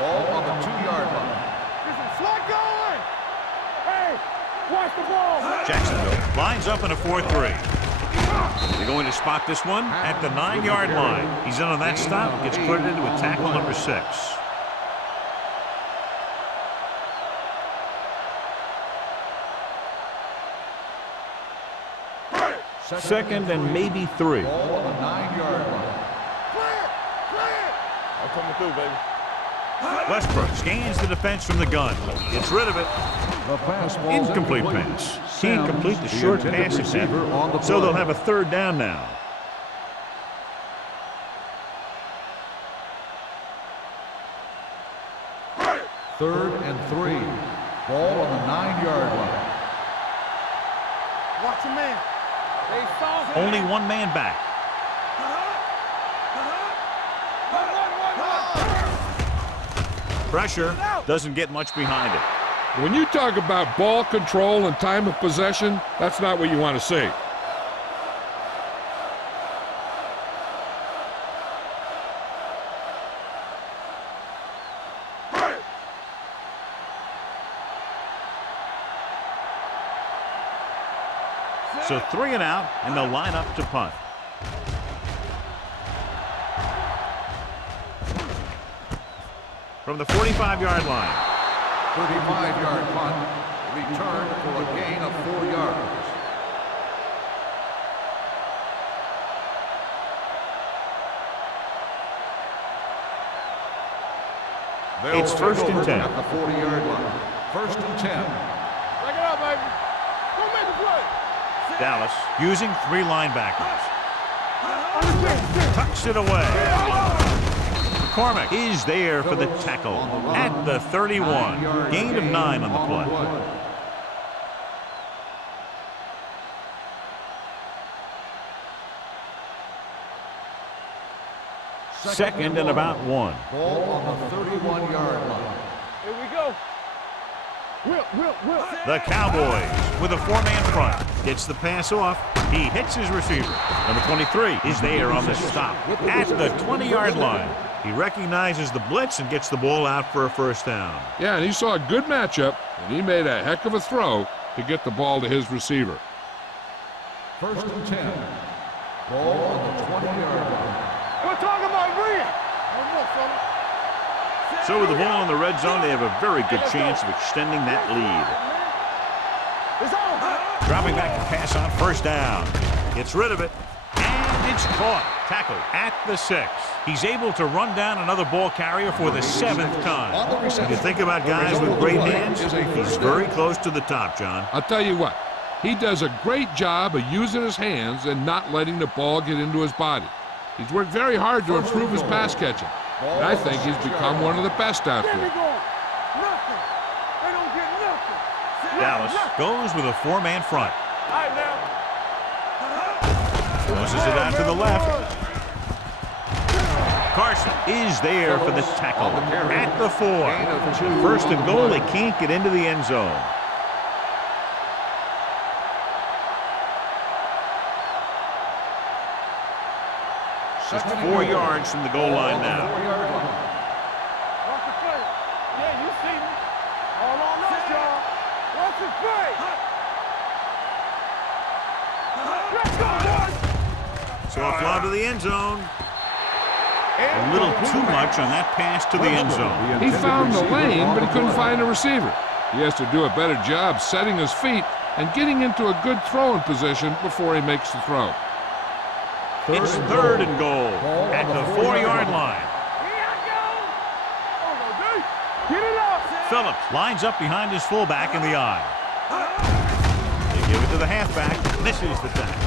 Ball on the 2-yard line. This is slot going. Hey, watch the ball. Jacksonville lines up in a 4-3. They're going to spot this one at the 9-yard line. He's in on that stop, gets credited with tackle number 6. Second and maybe 3. Ball on the 9-yard line. Clear. I'm coming through, baby. Westbrook scans the defense from the gun. Gets rid of it. The pass ball's Incomplete pass. Can't complete the short pass attempt, so they'll have a third down now. Third and 3. Ball on the 9-yard line. Watch your man. They saw him. Only one man back. Pressure doesn't get much behind it. When you talk about ball control and time of possession, that's not what you want to see. So 3 and out, and they'll line up to punt. From the 45-yard line. 35-yard punt. Return for a gain of 4 yards. It's first and 10. At the 40-yard line. First and 10. Back it up, baby. Go make a play. Dallas using 3 linebackers. Tucks it away. McCormick is there for the tackle at the 31. Gain of 9 on the play. Second and about 1. Ball on the 31-yard line. Here we go. Whip. The Cowboys with a 4-man front. Gets the pass off. He hits his receiver. Number 23 is there on the stop at the 20-yard line. He recognizes the blitz and gets the ball out for a first down. Yeah, and he saw a good matchup, and he made a heck of a throw to get the ball to his receiver. First and 10. Ball on the 20-yard line. We're talking about Rhea. So with the ball in the red zone, they have a very good chance of extending that lead. It's on. Dropping back to pass on first down. Gets rid of it. And it's caught. Tackled at the 6. He's able to run down another ball carrier for the 7th time. When you think about guys with great hands, he's very close to the top, John. I'll tell you what, he does a great job of using his hands and not letting the ball get into his body. He's worked very hard to improve his pass catching, and I think he's become one of the best out there. Nothing. They don't get nothing. Dallas goes with a 4-man front. All right, now. Tosses it out to the left. Carson is there for the tackle at the 4. First and goal, they can't get into the end zone. Just 4 yards from the goal line now. Watch the play. Yeah, you see me. All on us, y'all. Watch the play. Let's go, boys. So a fly to the end zone. A little too much on that pass to the end zone. He found the lane, but he couldn't find a receiver. He has to do a better job setting his feet and getting into a good throwing position before he makes the throw. It's third and goal at the 4-yard line. Here I go. Get it up. Phillips lines up behind his fullback in the eye. They give it to the halfback. Misses the tackle.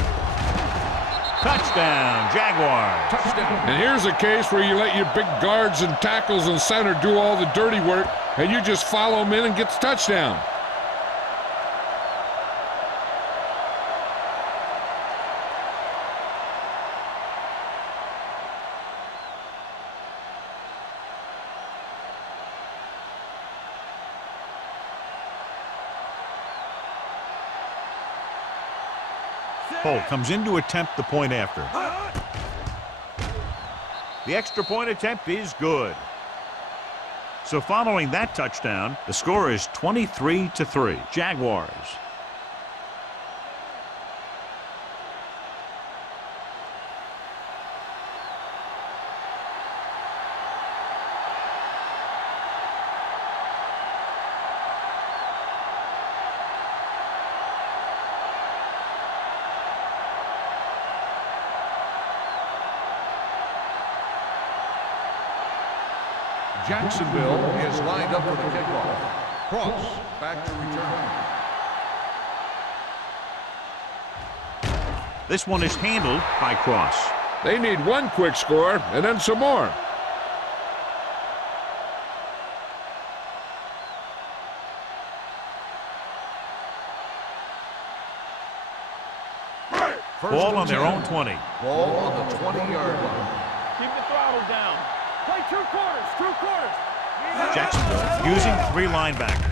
Touchdown, Jaguars. And here's a case where you let your big guards and tackles and center do all the dirty work, and you just follow them in and get the touchdown. Holt comes in to attempt the point after. The extra point attempt is good. So following that touchdown, the score is 23-3. Jaguars. Jacksonville is lined up for the kickoff. Cross back to return. This one is handled by Cross. They need one quick score and then some more. Ball on their own 20. Ball on the 20-yard line. Keep the throttle down. Play 2 quarters, 2 quarters. Jacksonville using 3 linebackers.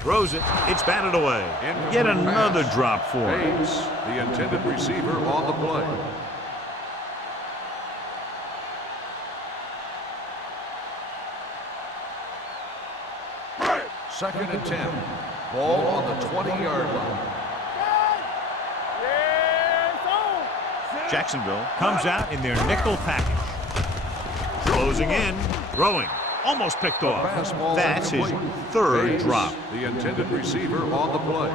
Throws it. It's batted away. Yet another drop for him. Bates, the intended receiver, on the play. Second and 10. Ball on the 20-yard line. Jacksonville comes out in their nickel package. Closing in, throwing, almost picked off. That's his 3rd Bates, drop. the intended receiver, on the play.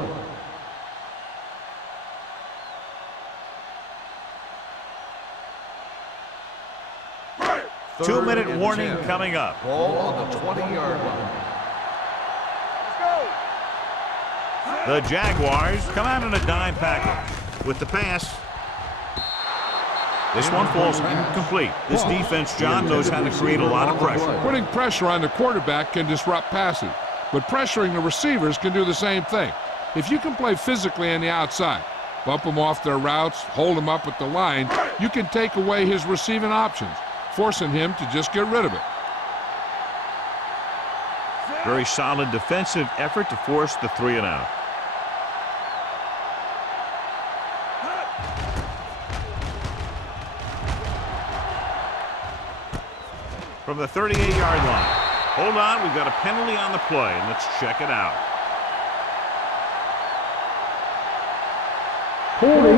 Third 2-minute and warning 10. coming up. Ball on the 20-yard line. The Jaguars come out in a dime package. With the pass, this one falls incomplete. This defense, John, knows how to create a lot of pressure. Putting pressure on the quarterback can disrupt passes, but pressuring the receivers can do the same thing. If you can play physically on the outside, bump them off their routes, hold them up at the line, you can take away his receiving options, forcing him to just get rid of it. Very solid defensive effort to force the 3 and out. From the 38-yard line. Hold on, we've got a penalty on the play, and let's check it out. Holding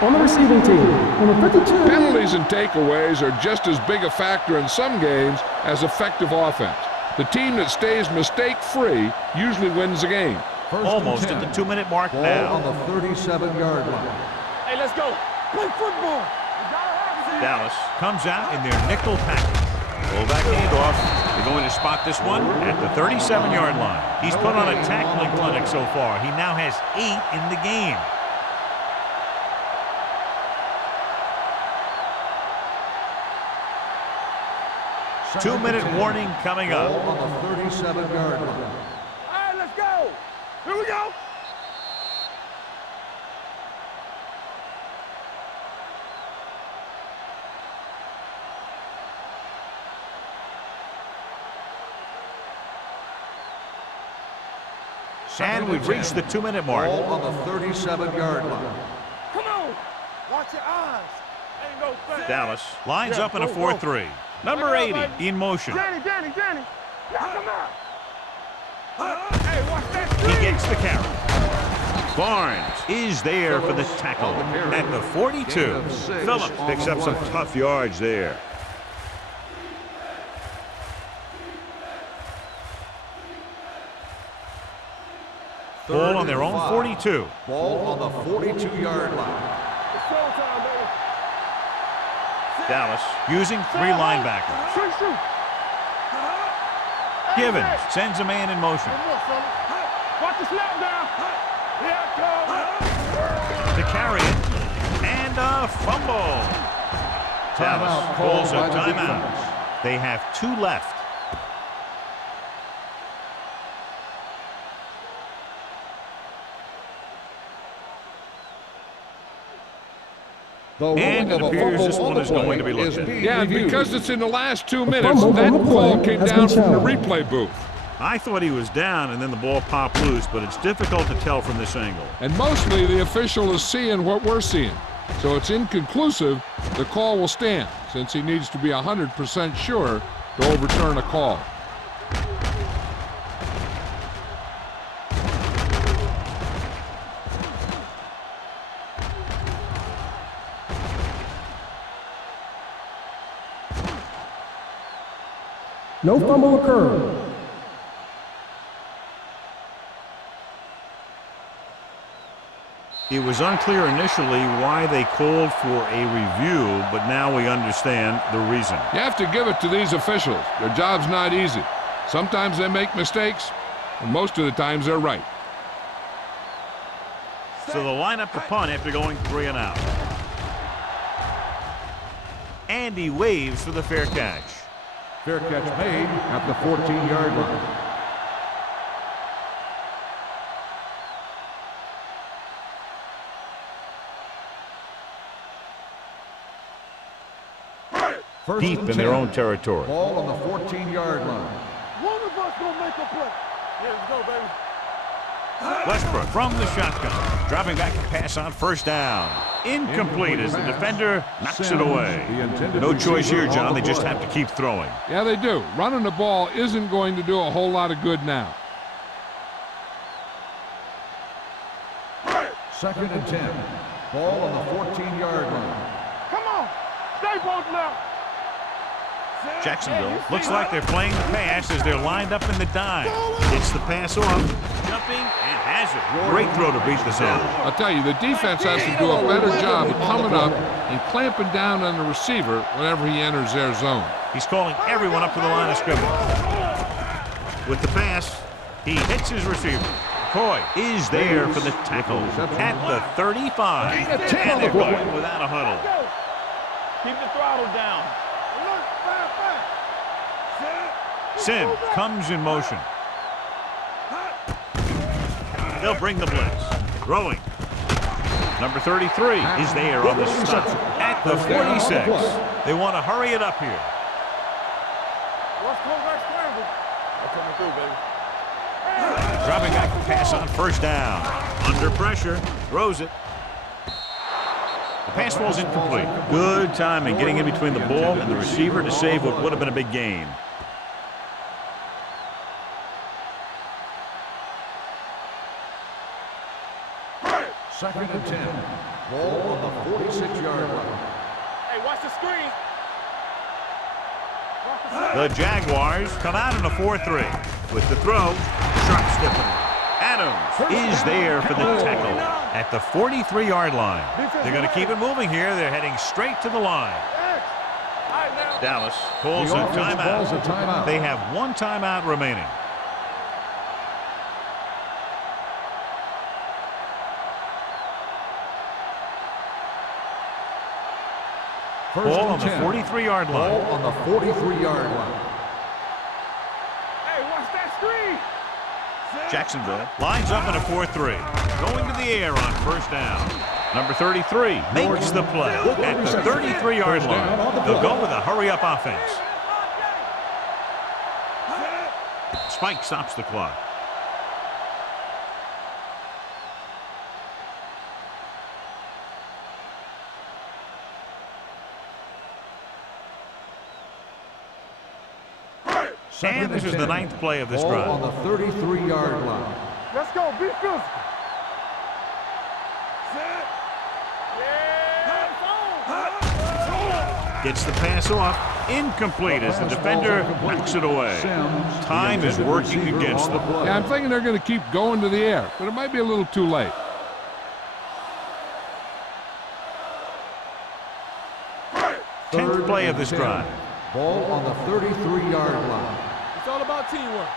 on the receiving team. Number 52. Penalties and takeaways are just as big a factor in some games as effective offense. The team that stays mistake-free usually wins the game. Almost at the 2-minute mark Ball now. on the 37-yard line. Hey, let's go. Play football. Dallas comes out in their nickel package. Fullback handoff. They're going to spot this one at the 37-yard line. He's put on a tackling clinic so far. He now has 8 in the game. Two-minute warning coming up. Ball on the 37-yard line. All right, let's go. Here we go. And we've reached the 2-minute mark. Ball on the 37-yard line. Come on. Watch your eyes. Ain't no thing. Dallas lines up in a 4-3. Number 80 in motion. Danny. Knock him out. Hey, watch that He gets the carry. Barnes is there for the tackle at the 42. Phillips picks up some tough yards there. Ball on their own 42. Ball on the 42-yard line. It's showtime, baby. Dallas using 3 linebackers. Shoot. Givens sends a man in motion. Watch the snap down. Here it comes. To carry it. And a fumble. Dallas calls a timeout. They have 2 left. And it appears this one is going to be looked at. Yeah, and because it's in the last 2 minutes, that call came down from the replay booth. I thought he was down, and then the ball popped loose, but it's difficult to tell from this angle. And mostly the official is seeing what we're seeing. So it's inconclusive. The call will stand, since he needs to be 100% sure to overturn a call. No fumble occurred. It was unclear initially why they called for a review, but now we understand the reason. You have to give it to these officials. Their job's not easy. Sometimes they make mistakes, and most of the times they're right. So they'll line up the punt after going 3 and out. And he waves for the fair catch. Fair catch made at the 14-yard line. First Deep and in their 10. own territory. Ball on the 14-yard line. One of us gonna make a play. Yeah, let's go, baby. Westbrook from the shotgun. Dropping back to pass on first down. Incomplete as the defender knocks it away. No choice here, John. They just have to keep throwing. Yeah, they do. Running the ball isn't going to do a whole lot of good now. Second and 10. Ball on the 14-yard line. Come on. Stay both left. Jacksonville looks like they're playing the pass as they're lined up in the dime. Gets the pass off, jumping, and has it. Great throw to beat the zone. I'll tell you, the defense has to do a better job of coming up and clamping down on the receiver whenever he enters their zone. He's calling everyone up to the line of scrimmage. With the pass, he hits his receiver. McCoy is there for the tackle at the 35. And they're going without a huddle. Keep the throttle down. Sim comes in motion. They'll bring the blitz. Throwing. Number 33 is there on the stop at the 46. They want to hurry it up here. What's quarterback scramble? That's coming through, baby. Dropping back to pass on first down. Under pressure. Throws it. The pass falls incomplete. Good timing getting in between the ball and the receiver to save what would have been a big gain. Second and 10. Ball on the 46-yard line. Hey, watch the screen. The Jaguars come out in a 4-3. With the throw, sharp stiffening. Adams is there for the tackle at the 43-yard line. They're going to keep it moving here. They're heading straight to the line. Dallas calls a timeout. They have one timeout remaining. Ball on the 43-yard line. Ball on the 43-yard line. Hey, watch that screen. Jacksonville lines up in a 4-3. Going to the air on first down. Number 33 makes the play at the 33-yard line. They'll go with a hurry-up offense. Spike stops the clock. And this is the 9th play of this drive. Ball on the 33-yard line. Let's go. Be physical. Gets the pass off. Incomplete as the defender knocks it away. Time is working against them. Yeah, I'm thinking they're going to keep going to the air, but it might be a little too late. Third play of and this 10. drive. Ball on the 33-yard line. It's all about teamwork.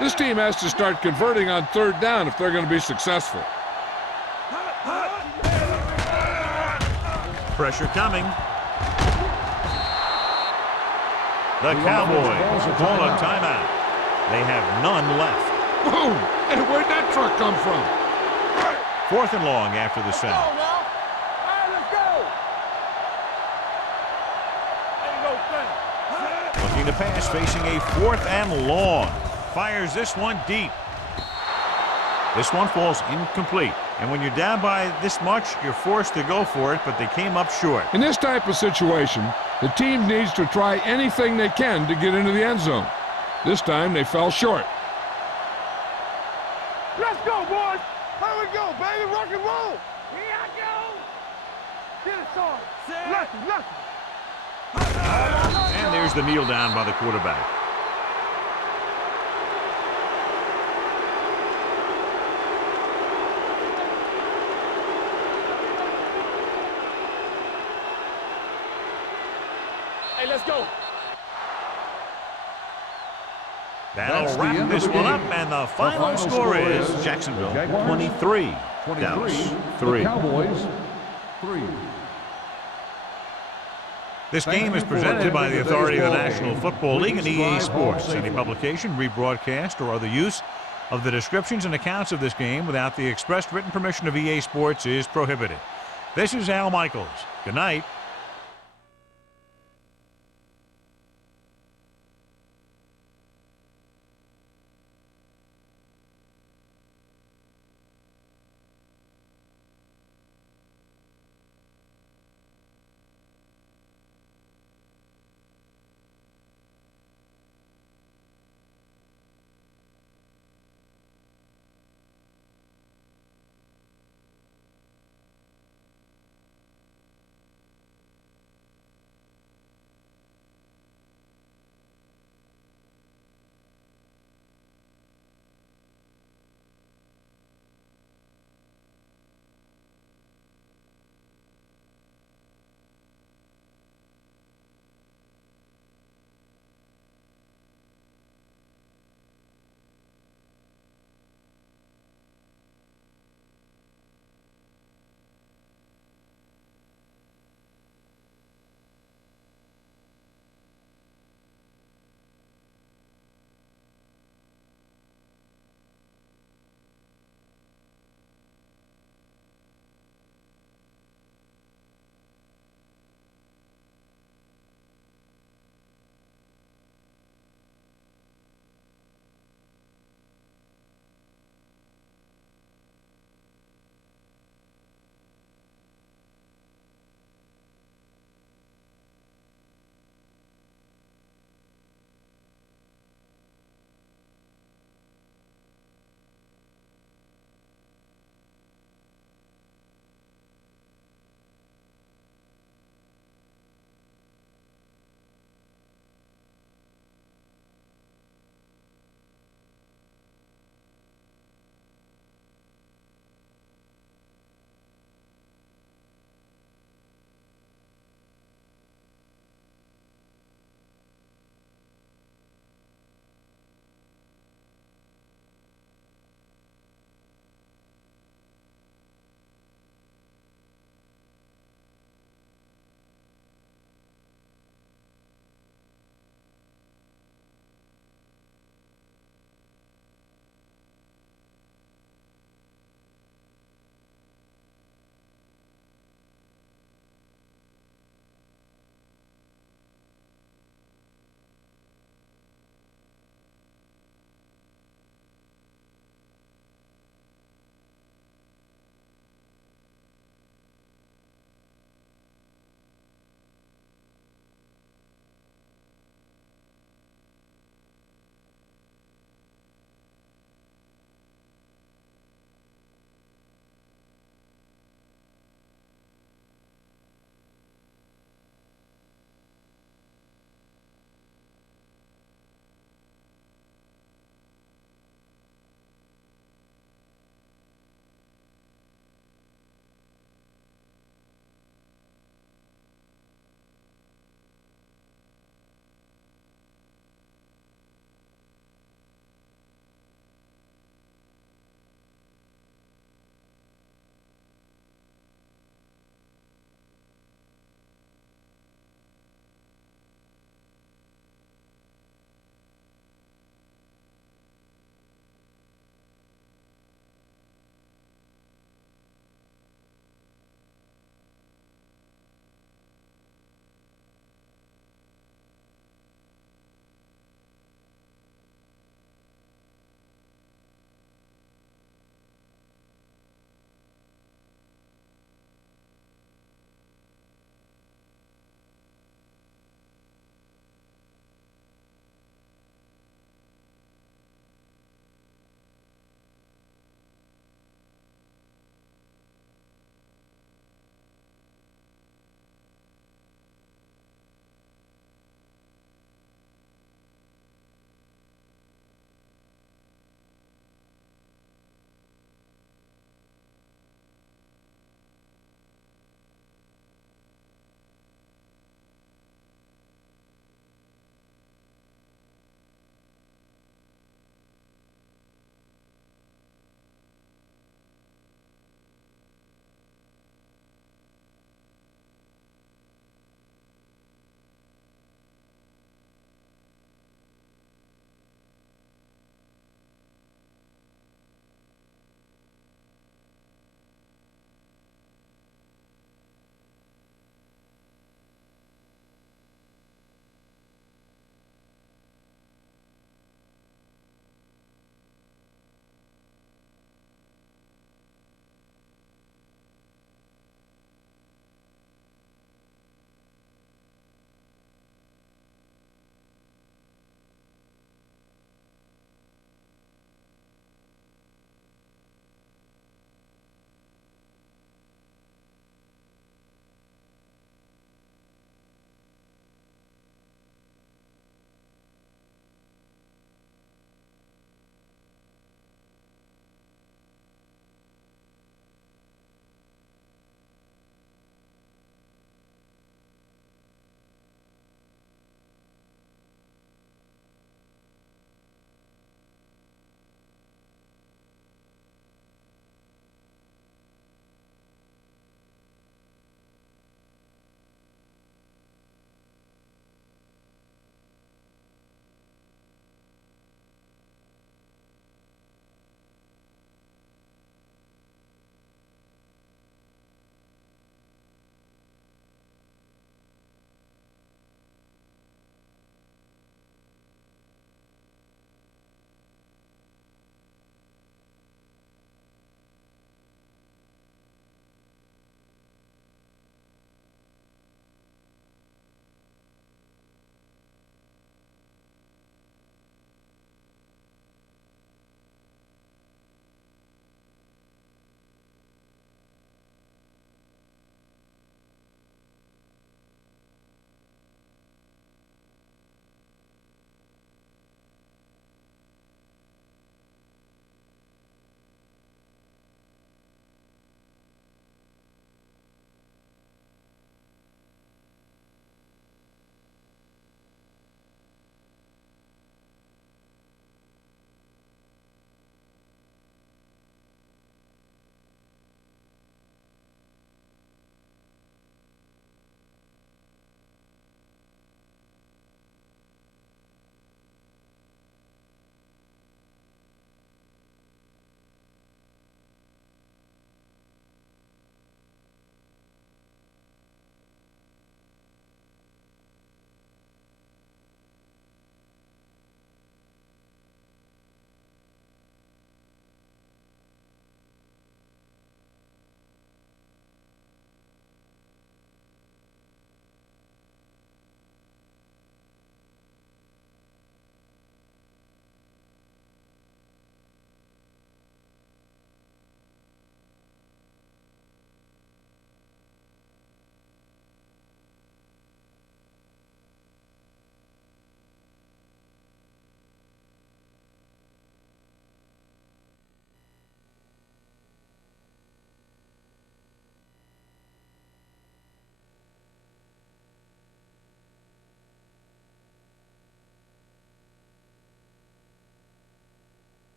This team has to start converting on third down if they're going to be successful. Pressure coming. The Cowboys call a timeout. They have none left. Boom! And where'd that truck come from? 4th and long after the sack. All right, let's go. Ain't no thing. Looking to pass, facing a 4th and long. Fires this one deep. This one falls incomplete. And when you're down by this much, you're forced to go for it, but they came up short. In this type of situation, the team needs to try anything they can to get into the end zone. This time, they fell short. Let's go, boys. Here we go, baby. Rock and roll. Here I go. Get it started. Left. And there's the kneel down by the quarterback. let's go. That'll wrap this one up, and the final score is Jacksonville 23, Dallas 3. Cowboys 3. This game is presented by the authority of the National Football League and EA Sports. Any publication, rebroadcast, or other use of the descriptions and accounts of this game without the expressed written permission of EA Sports is prohibited. This is Al Michaels. Good night.